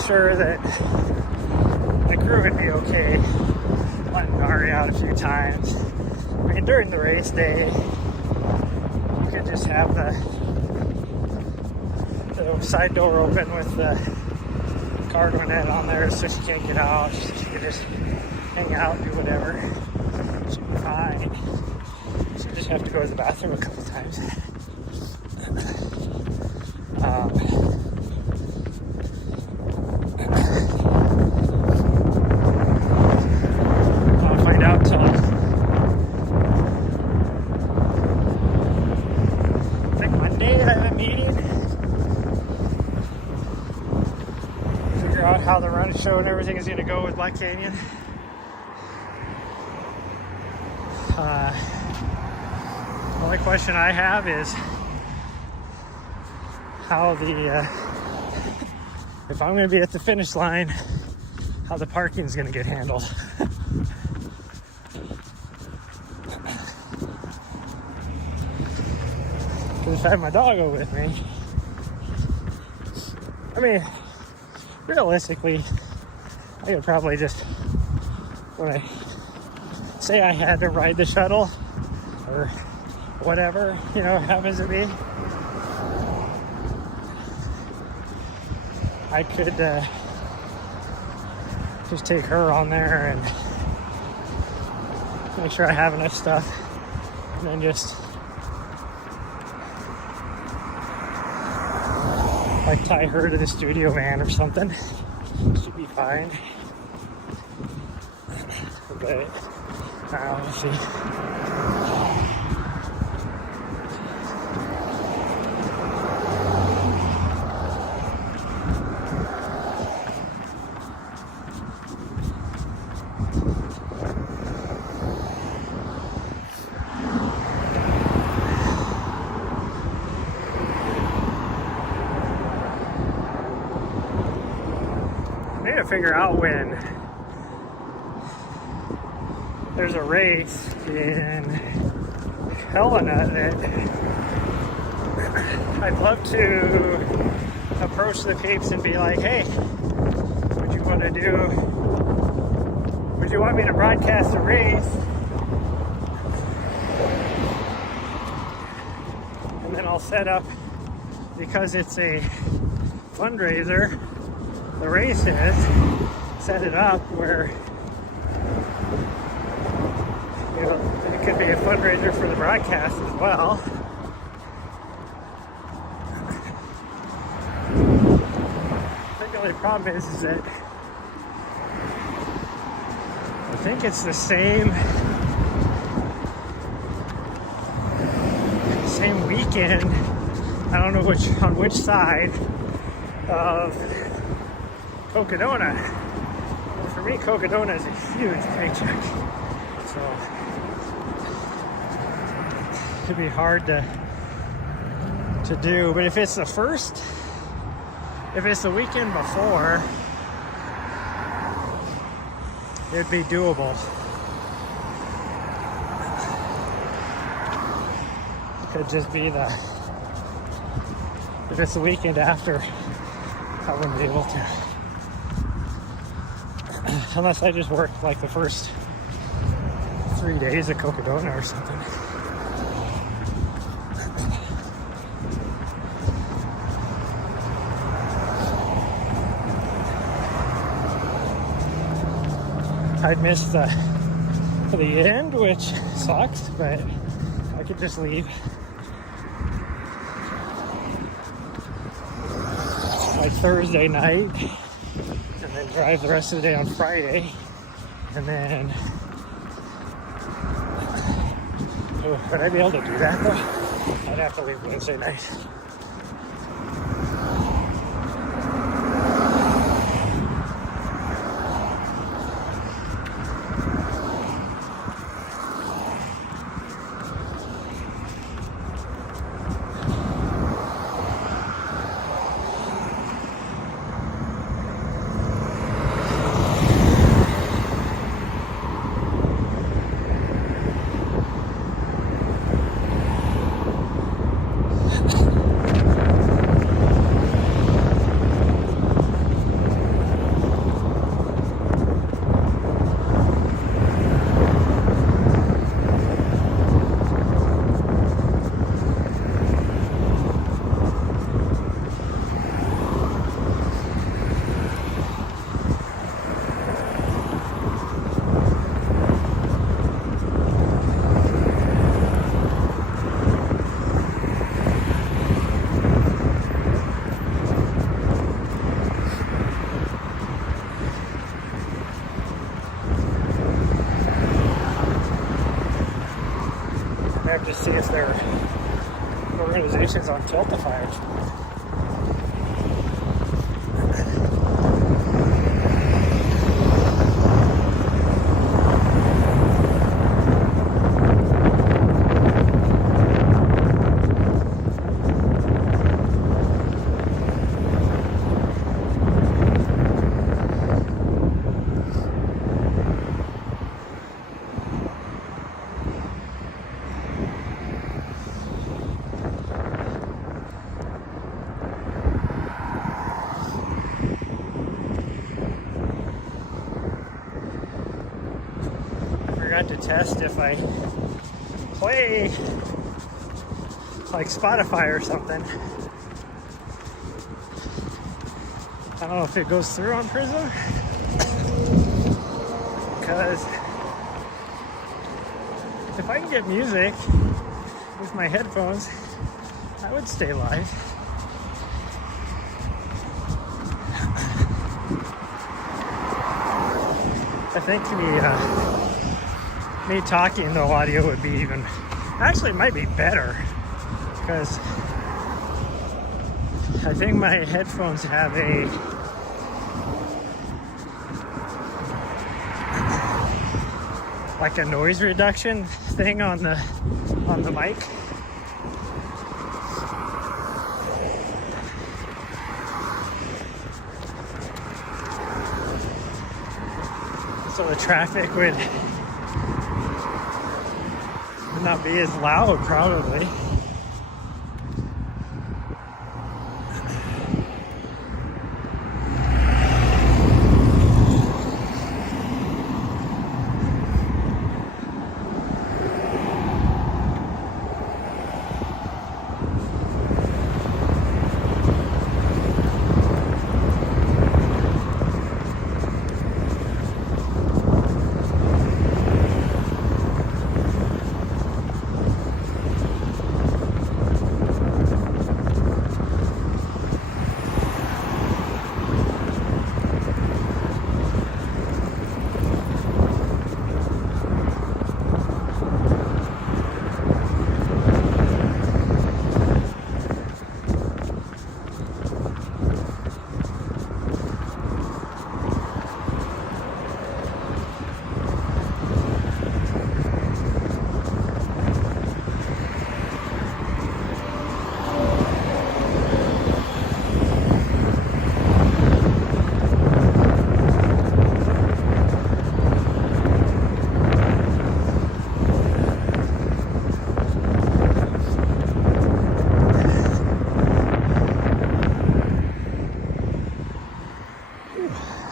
sure that the crew would be okay letting Ari out a few times. I mean, during the race day, you could just have the side door open with the cargo net on there so she can't get out. She could just hang out, do whatever. She'd be fine. She'd just have to go to the bathroom a couple times. I'll find out till I think Monday I have a meeting. Figure out how the run show and everything is going to go with Black Canyon. The only question I have is how if I'm going to be at the finish line, how the parking is going to get handled. Because if I have my doggo with me, I mean, realistically, I could probably just, when I say I had to ride the shuttle or whatever, happens to be, I could just take her on there and make sure I have enough stuff, and then just like tie her to the studio van or something. She'd be fine. But we'll see. Figure out when there's a race in Helena that I'd love to approach the peeps and be like, hey, would you want me to broadcast a race? And then I'll set up, because it's a fundraiser, the race is, set it up where it could be a fundraiser for the broadcast as well. I think the only problem is that I think it's the same weekend. I don't know on which side of Cocodona. Well, for me, Cocodona is a huge paycheck, so it'd be hard to do. But if it's the weekend before, it'd be doable. It could just be if it's the weekend after, I wouldn't be able to. Unless I just work like the first 3 days of Cocodona or something. I'd miss the end, which sucks, but I could just leave like Thursday night and then drive the rest of the day on Friday, and then would I be able to do that though? I'd have to leave Wednesday night. just see if their organization's on Tiltify. To test if I play like Spotify or something. I don't know if it goes through on Prism, because if I can get music with my headphones, I would stay live. I think me talking, the audio would be even, actually it might be better, because I think my headphones have a like a noise reduction thing on the mic. So the traffic would not be as loud, probably.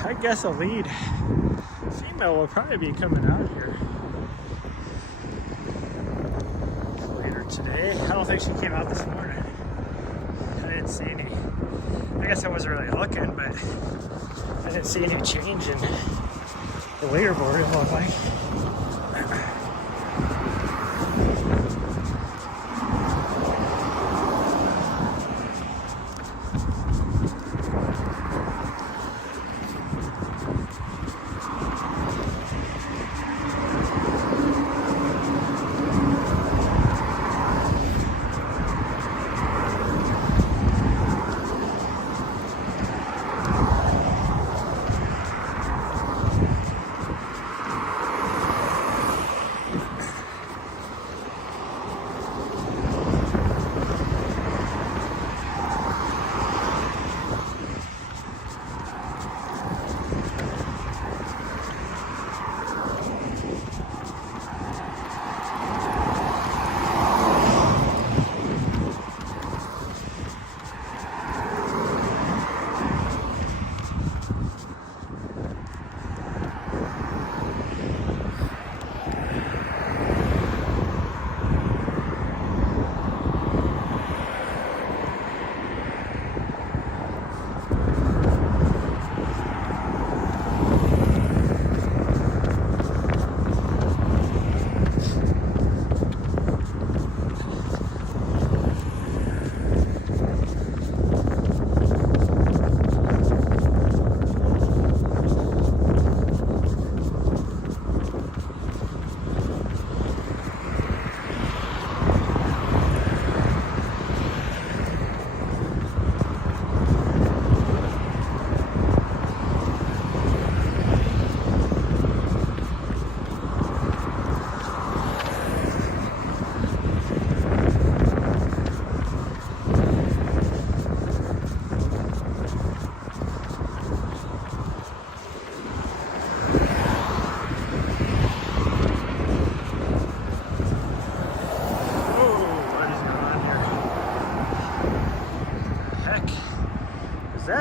I guess a lead female will probably be coming out here later today. I don't think she came out this morning. I didn't see any. I guess I wasn't really looking, but I didn't see any change in the leaderboard, it looked like.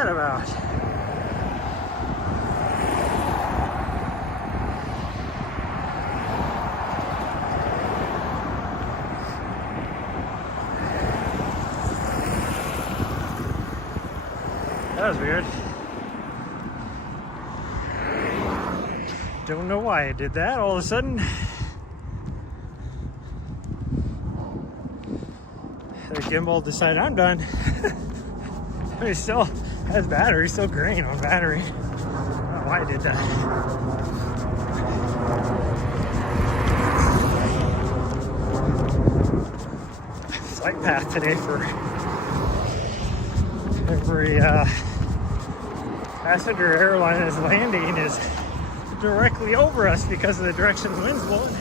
that about? That was weird. Don't know why I did that all of a sudden. The gimbal decided I'm done. It still has battery, still green on battery. I don't know why I did that. Flight path today for every passenger airline is landing is directly over us because of the direction the wind's blowing.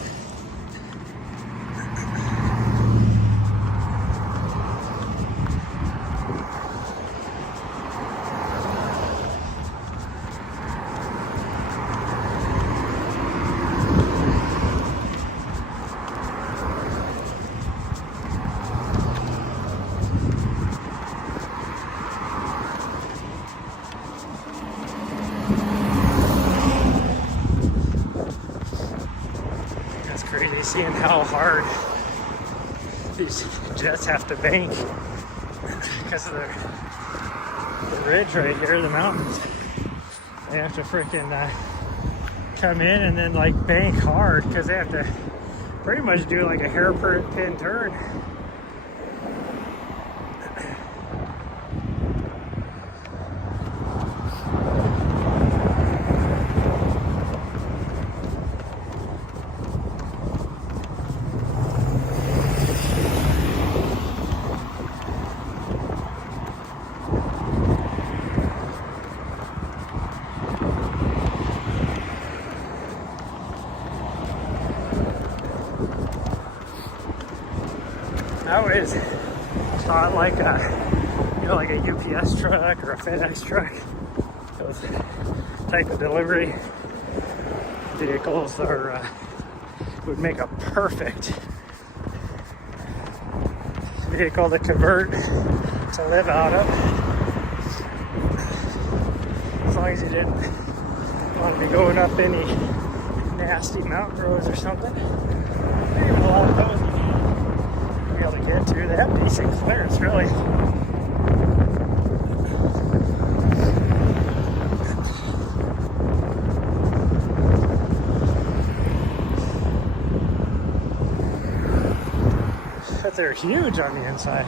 Crazy seeing how hard these jets have to bank because of the ridge right here, the mountains. They have to freaking come in and then like bank hard because they have to pretty much do like a hairpin turn. I always thought like like a UPS truck or a FedEx truck, those type of delivery vehicles are would make a perfect vehicle to convert to live out of, as long as you didn't want to be going up any nasty mountain roads or something. Maybe a lot of those be able to get to. They have decent clearance, really. But they're huge on the inside.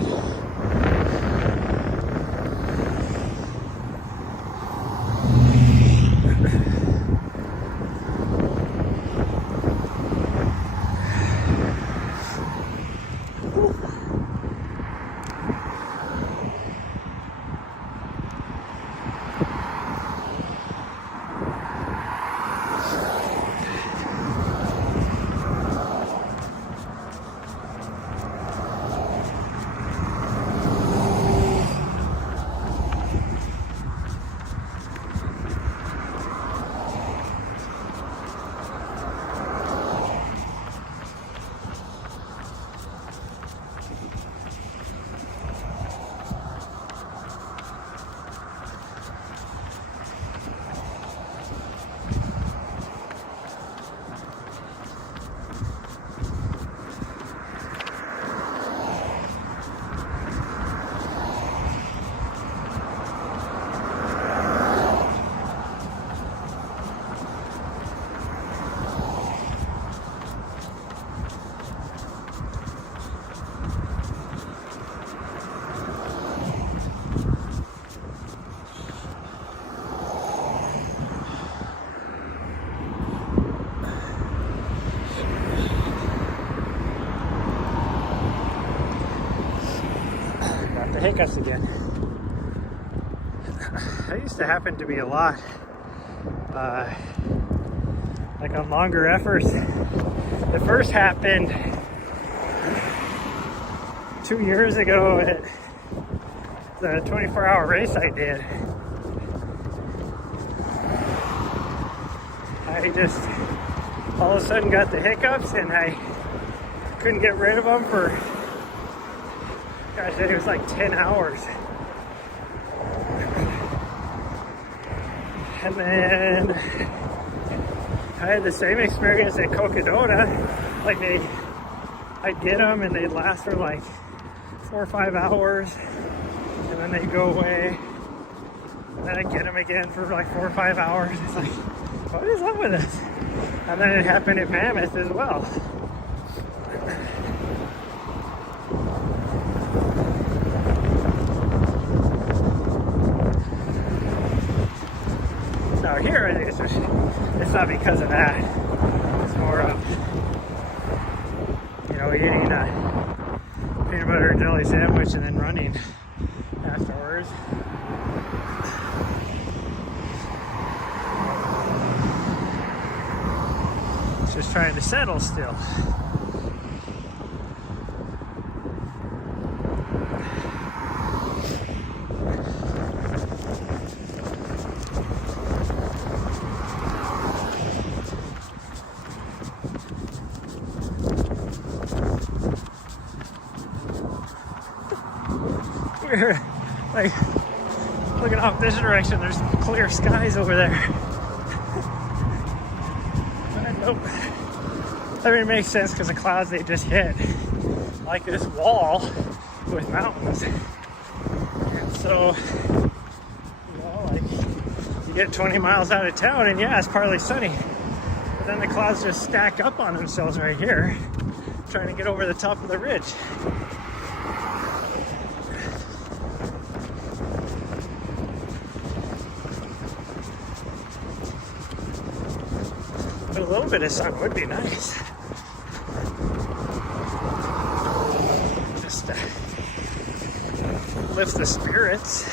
Hiccups again. That used to happen to me a lot, like on longer efforts. It first happened 2 years ago at the 24-hour race I did. I just all of a sudden got the hiccups and I couldn't get rid of them for, gosh, it was like 10 hours. And then I had the same experience at Cocodona. Like I'd get them and they'd last for like 4 or 5 hours, and then they'd go away. And then I'd get them again for like 4 or 5 hours. It's like, what is up with this? And then it happened at Mammoth as well. Now here, I think it's not because of that. It's more of, you know, eating a peanut butter and jelly sandwich and then running afterwards. It's just trying to settle still. We're like looking off this direction, there's clear skies over there. Nope. That really makes sense because the clouds they just hit like this wall with mountains. And so, you know, like you get 20 miles out of town and yeah, it's partly sunny. But then the clouds just stack up on themselves right here, trying to get over the top of the ridge. But a little bit of sun would be nice. Just lift the spirits.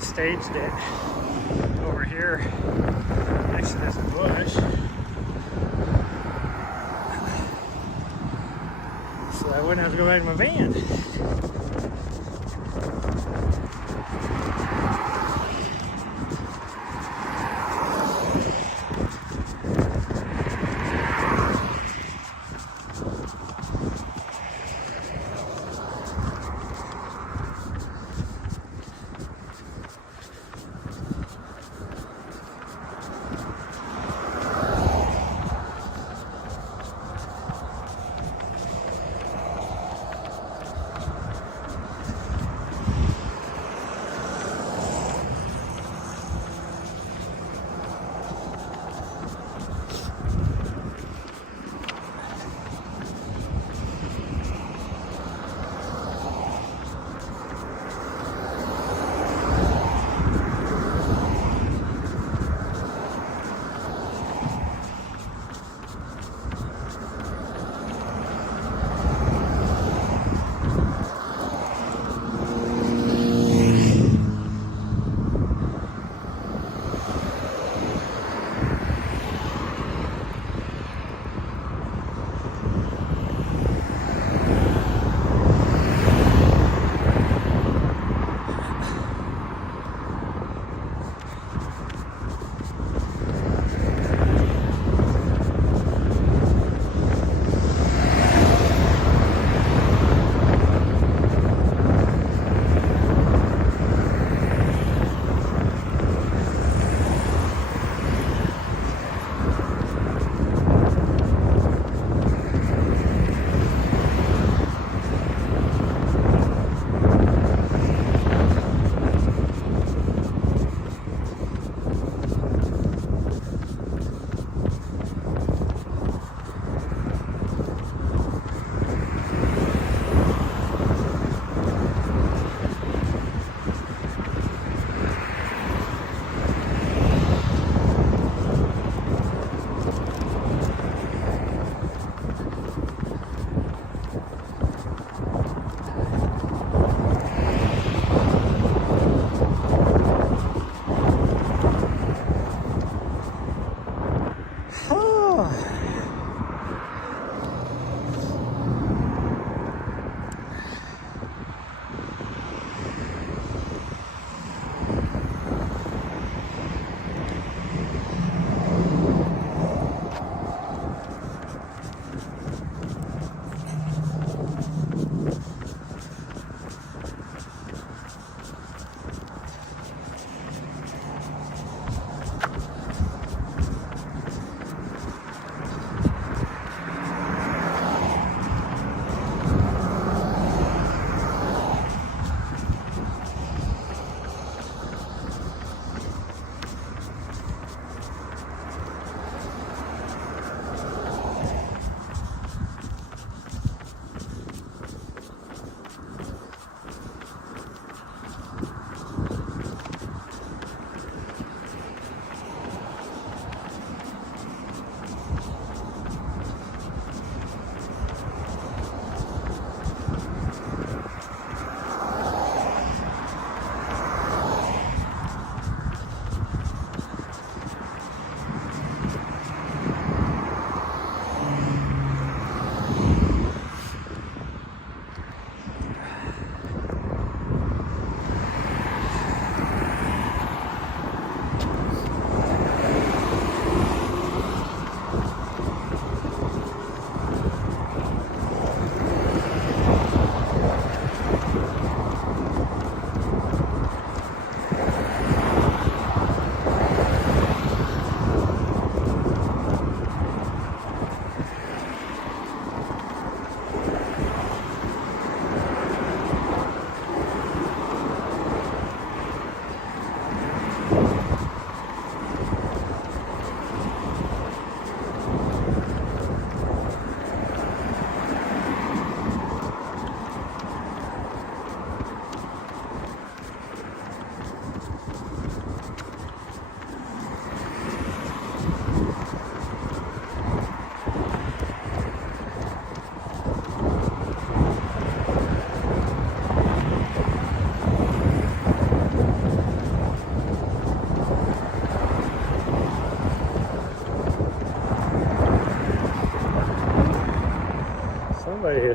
Staged it over here next to this bush so I wouldn't have to go back to my van.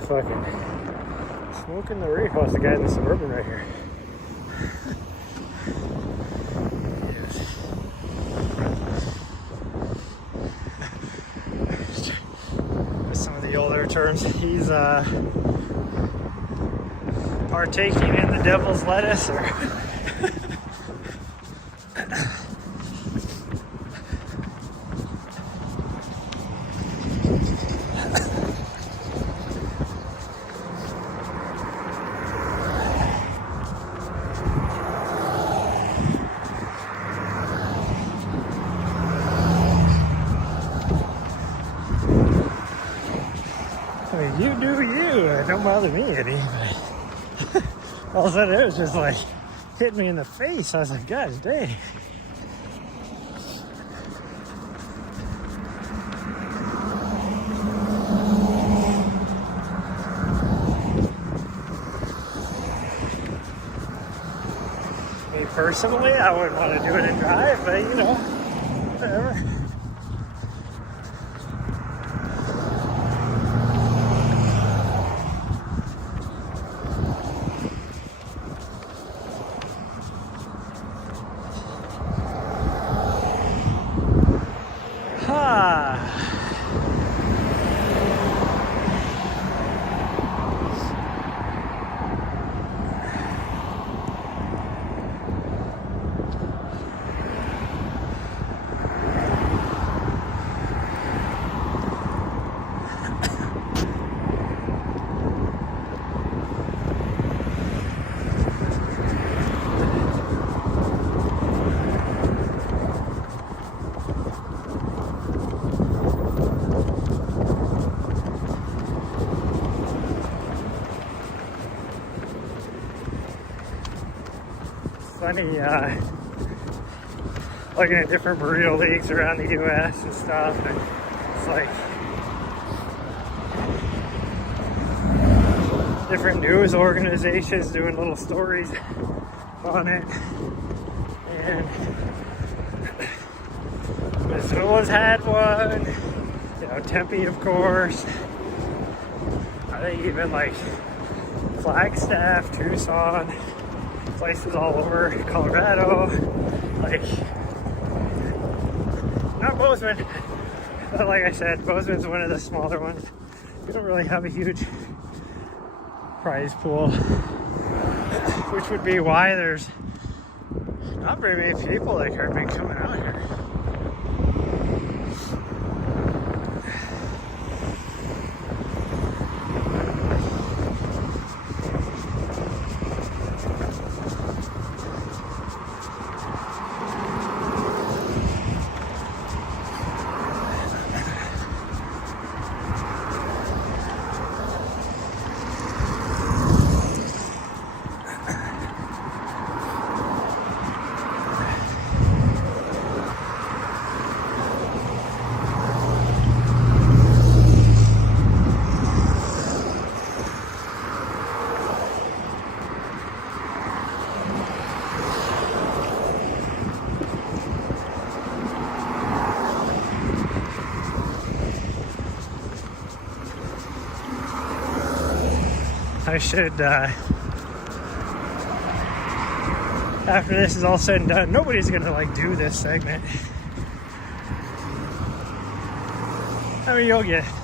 is fucking smoking the reef. Oh, it's the guy in the Suburban right here. Some of the older terms. He's partaking in the devil's lettuce, or I mean, you do you. It don't bother me any. But all of a sudden, it was just like hitting me in the face. I was like, God dang. Me personally, I wouldn't want to do it and drive, but you know, whatever. Funny, looking at different burrito leagues around the U.S. and stuff, and it's like different news organizations doing little stories on it, and Missoula's had one, you know, Tempe, of course. I think even like Flagstaff, Tucson, places all over Colorado, like not Bozeman, but like I said, Bozeman's one of the smaller ones. We don't really have a huge prize pool, which would be why there's not very many people that have been coming out here. I should, after this is all said and done, nobody's gonna like do this segment. I mean,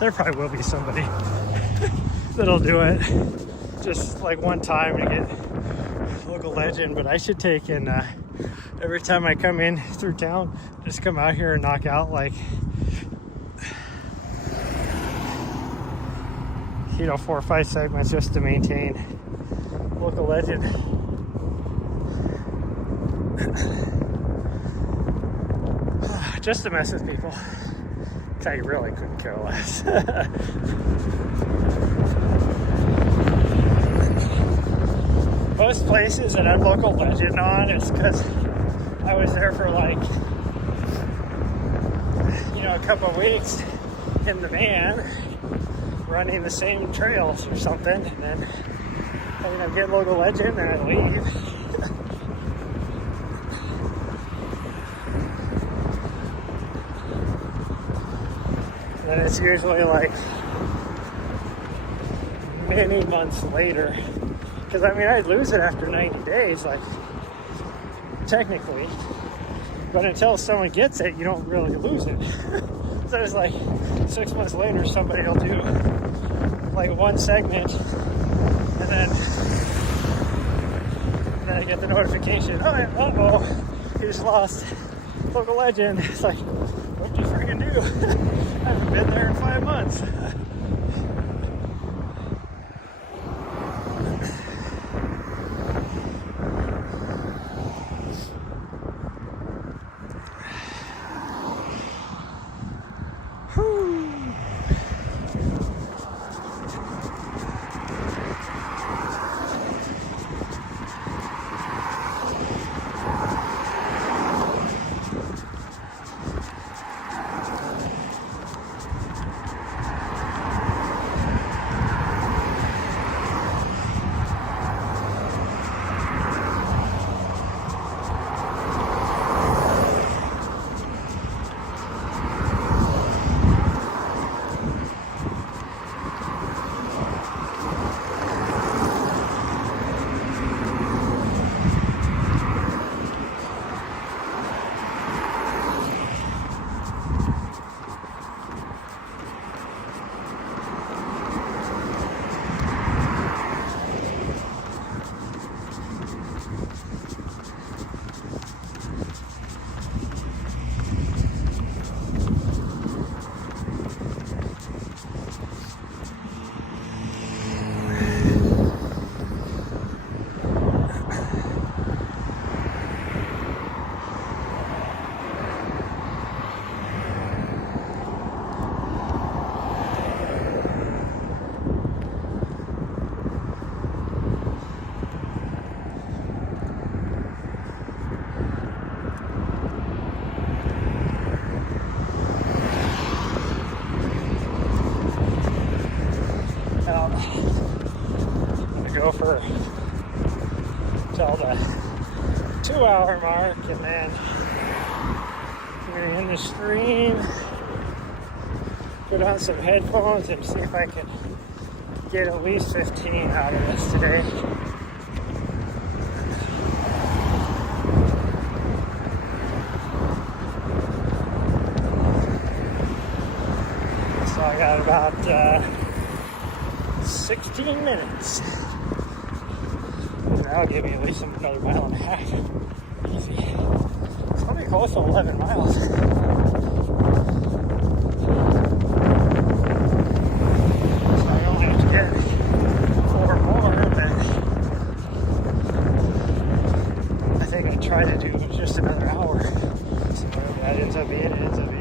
there probably will be somebody that'll do it just like one time to get local legend, but I should take and every time I come in through town, just come out here and knock out like, you know, 4 or 5 segments just to maintain local legend. Just to mess with people. I really couldn't care less. Most places that I'm local legend on is because I was there for like, you know, a couple of weeks in the van running the same trails or something, and then I end up getting local legend and I leave. And then it's usually like many months later. Because I mean, I'd lose it after 90 days, like technically. But until someone gets it, you don't really lose it. So it's like 6 months later, somebody will do like one segment, and then I get the notification, oh, he just lost local legend. It's like, what do you freaking do? I haven't been there in 5 months. Go for till the 2-hour mark, and then we're gonna end the stream, put on some headphones and see if I can get at least 15 out of this today. So I got about 16 minutes. That'll give me at least another 1.5 miles. Easy. It's probably close to 11 miles. So I only have to get 4 more, but I think I try to do just another hour. So whatever that ends up being, it ends up being.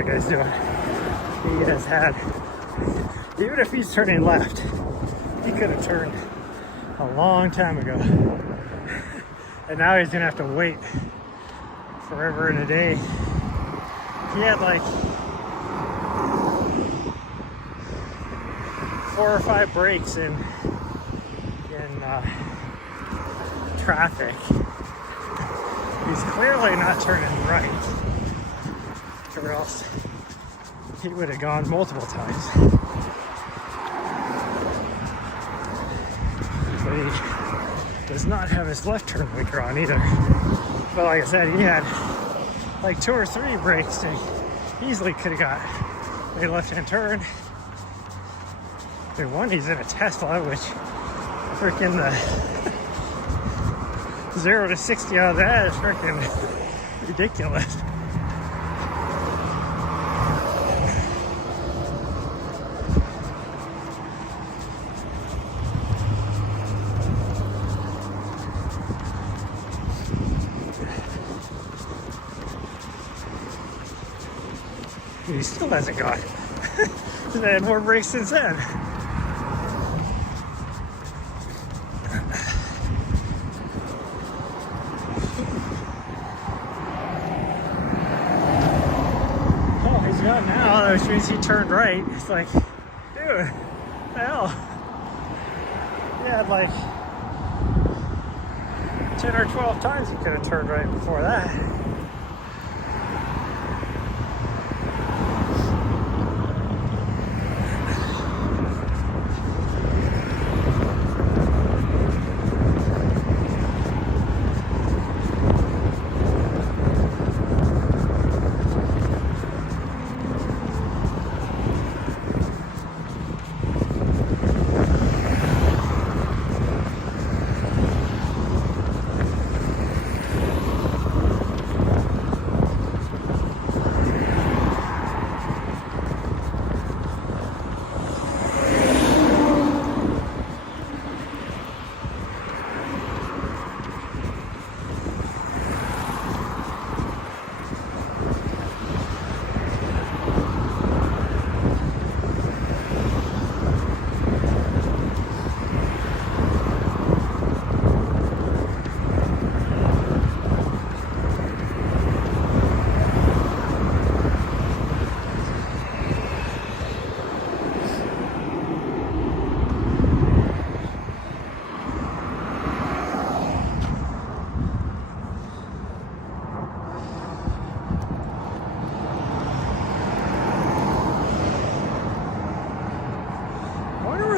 that guy's doing. He has had, even if he's turning left, he could have turned a long time ago. And now he's gonna have to wait forever and a day. He had like 4 or 5 breaks in traffic. He's clearly not turning right, or else he would have gone multiple times. But he does not have his left turn wicker on either. But like I said, he had like 2 or 3 breaks and easily could have got a left-hand turn. And one, he's in a Tesla, which freaking the 0 to 60 on that is freaking ridiculous. He still hasn't got it. He's had more breaks since then. Oh, he's got now, which means he turned right. It's like, dude, what the hell? He had like 10 or 12 times he could have turned right before that.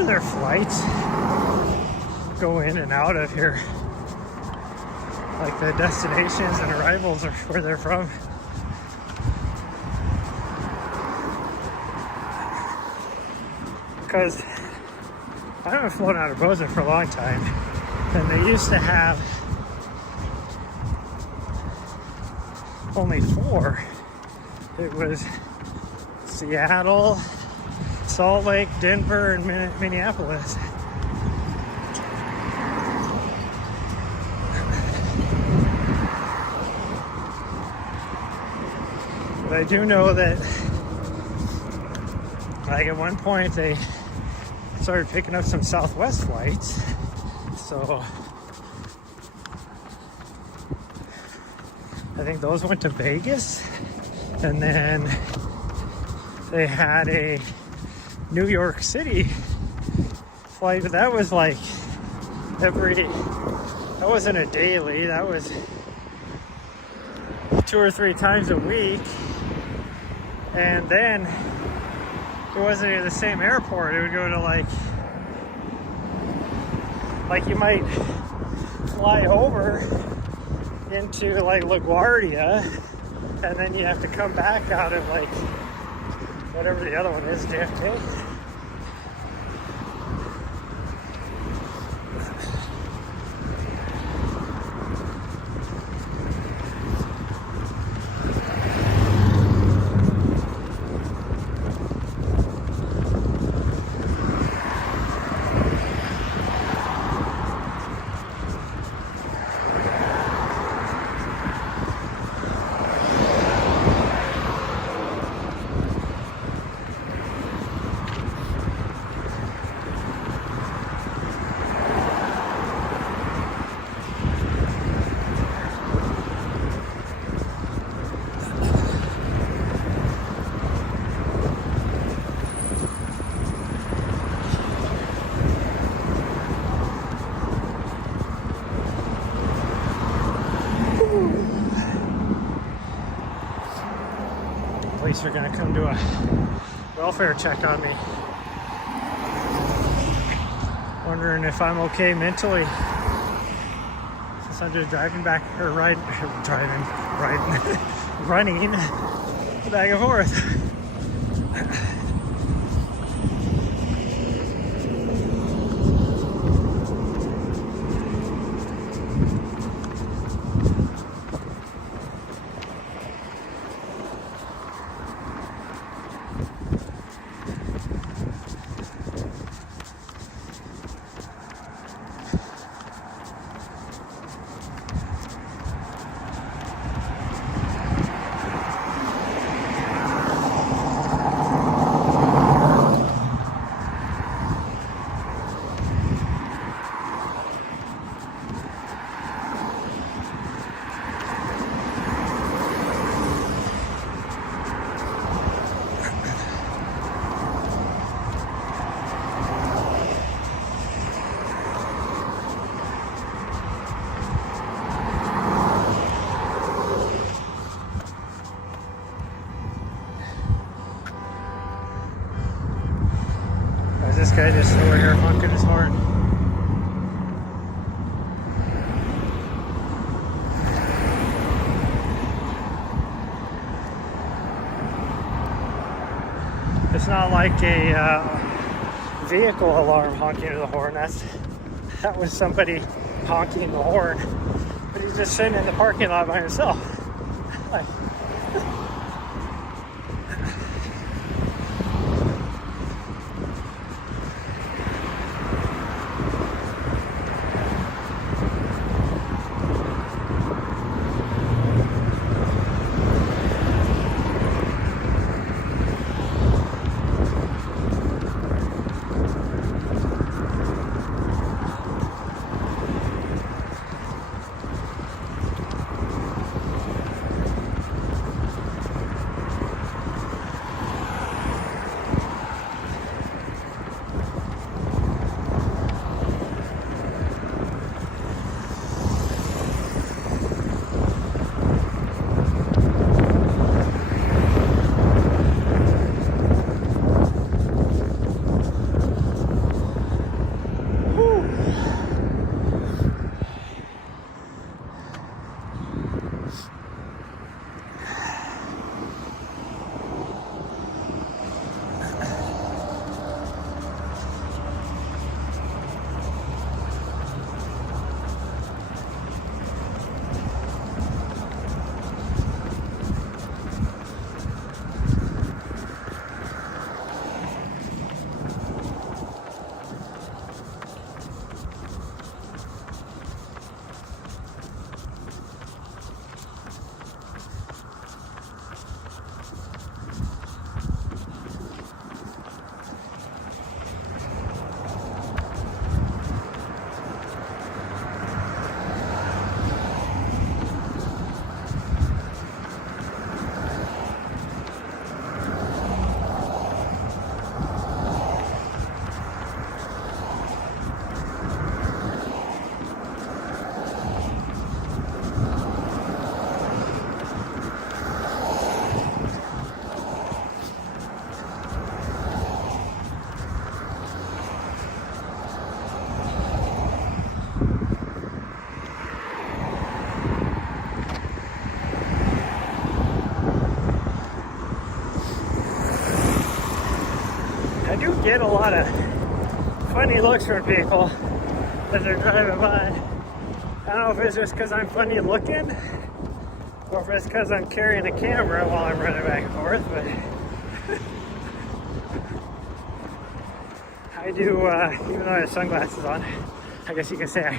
Their flights go in and out of here, like the destinations and arrivals are where they're from. Because I haven't flown out of Bozeman for a long time, and they used to have only 4. It was Seattle, Salt Lake, Denver, and Minneapolis. But I do know that, like, at one point they started picking up some Southwest flights. So I think those went to Vegas, and then they had a New York City flight, but that was like that wasn't a daily, that was 2 or 3 times a week. And then it wasn't at the same airport. It would go to like you might fly over into like LaGuardia, and then you have to come back out of like whatever the other one is, JFK. police are going to come do a welfare check on me. Wondering if I'm okay mentally. Since I'm just running back and forth. This guy just over here honking his horn. It's not like a vehicle alarm honking the horn. That was somebody honking the horn, but he's just sitting in the parking lot by himself. Like, I do get a lot of funny looks from people as they're driving by. I don't know if it's just because I'm funny looking or if it's because I'm carrying a camera while I'm running back and forth, but I do, even though I have sunglasses on, I guess you can say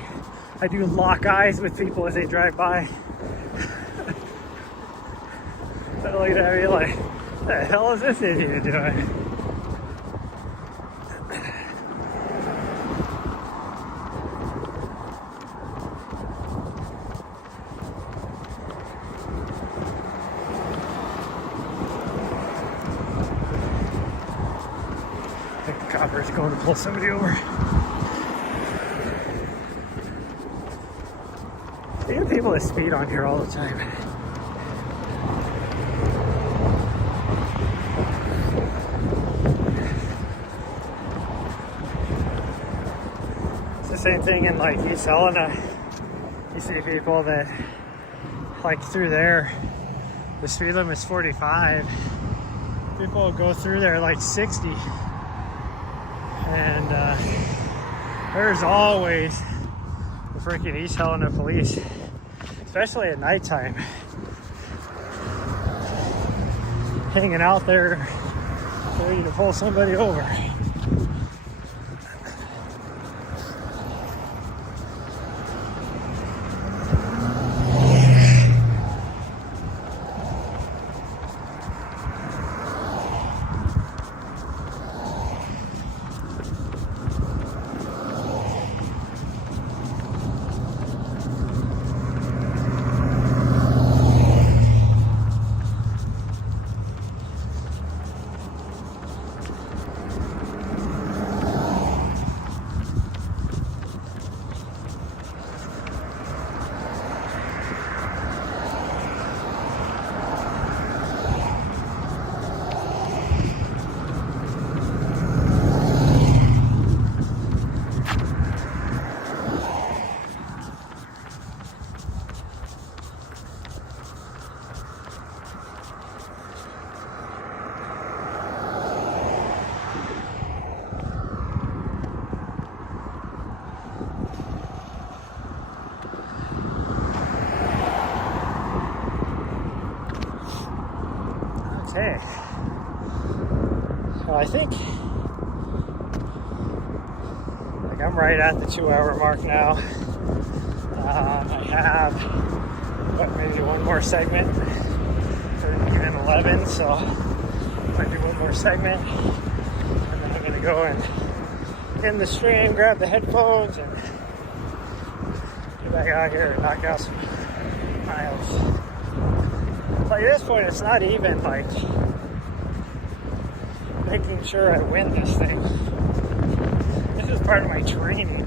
I do lock eyes with people as they drive by. I look at me like, what the hell is this idiot doing? I think the copper is going to pull somebody over. You get people that speed on here all the time. same thing in like East Helena. You see people that like through there, the speed limit is 45. People go through there like 60. And there's always the freaking East Helena police, especially at nighttime, hanging out there ready to pull somebody over. Okay, so I think like I'm right at the 2-hour mark now. I have maybe one more segment, or even 11, so might be one more segment, and then I'm gonna go and end the stream, grab the headphones, and get back out here and knock out some miles. Like at this point, it's not even like making sure I win this thing. This is part of my training.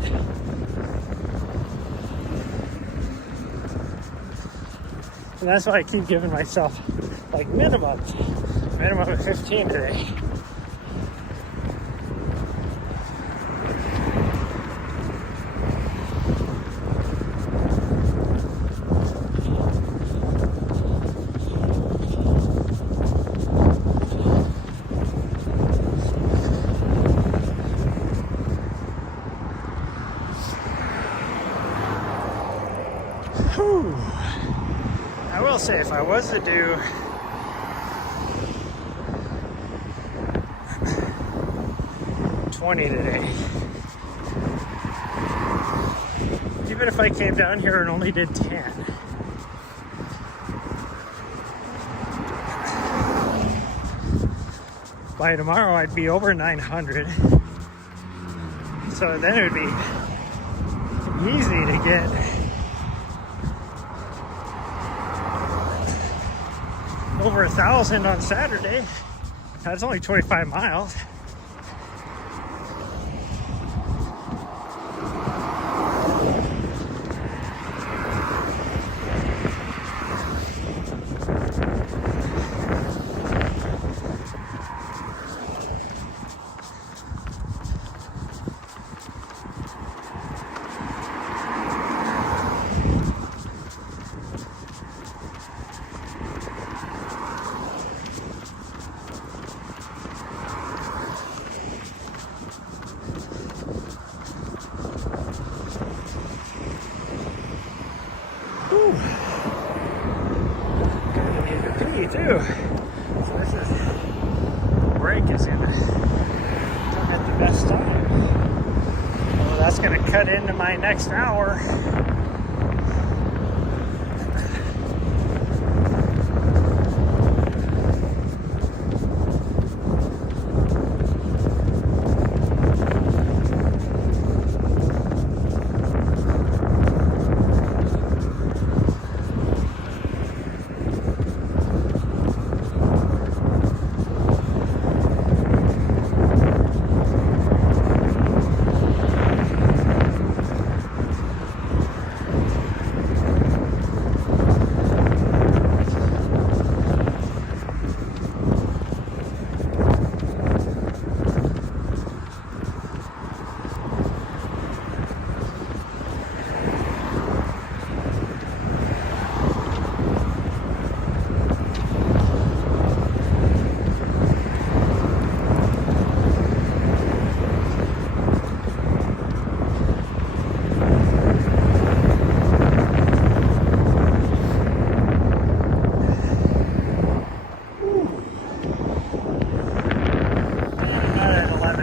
And that's why I keep giving myself like minimum of 15 today. I will say, if I was to do $20 today, even if I came down here and only did 10, by tomorrow I'd be over 900. So then it would be easy to get over 1,000 on Saturday. That's only 25 miles. Too. So this is break is in at the best time. Well, that's going to cut into my next hour.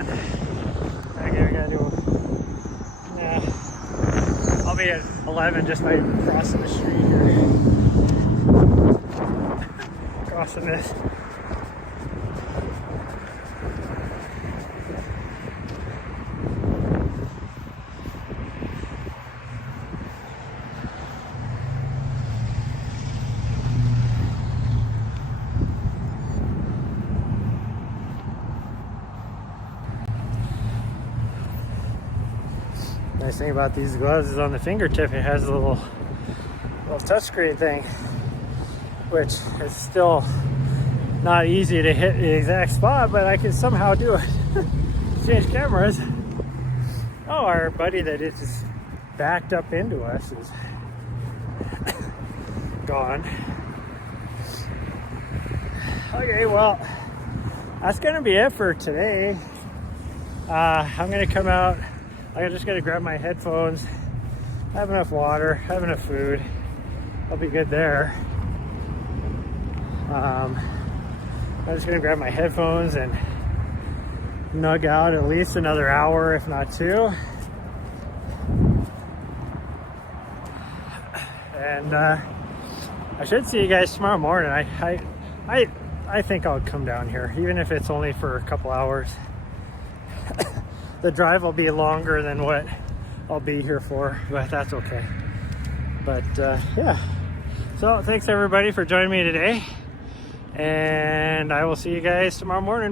11. Okay, we gotta do. Yeah, I'll be at 11 just by crossing the street here. Crossing this. Nice thing about these gloves is on the fingertip it has a little touchscreen thing, which is still not easy to hit the exact spot, but I can somehow do it. Change cameras. Oh, our buddy that is just backed up into us is gone. Okay, well, that's gonna be it for today. I'm gonna come out. I'm just gonna grab my headphones, have enough water, have enough food. I'll be good there. I'm just gonna grab my headphones and nug out at least another hour, if not 2. And I should see you guys tomorrow morning. I think I'll come down here, even if it's only for a couple hours. The drive will be longer than what I'll be here for, but that's okay. But yeah, so thanks everybody for joining me today, and I will see you guys tomorrow morning. Bye.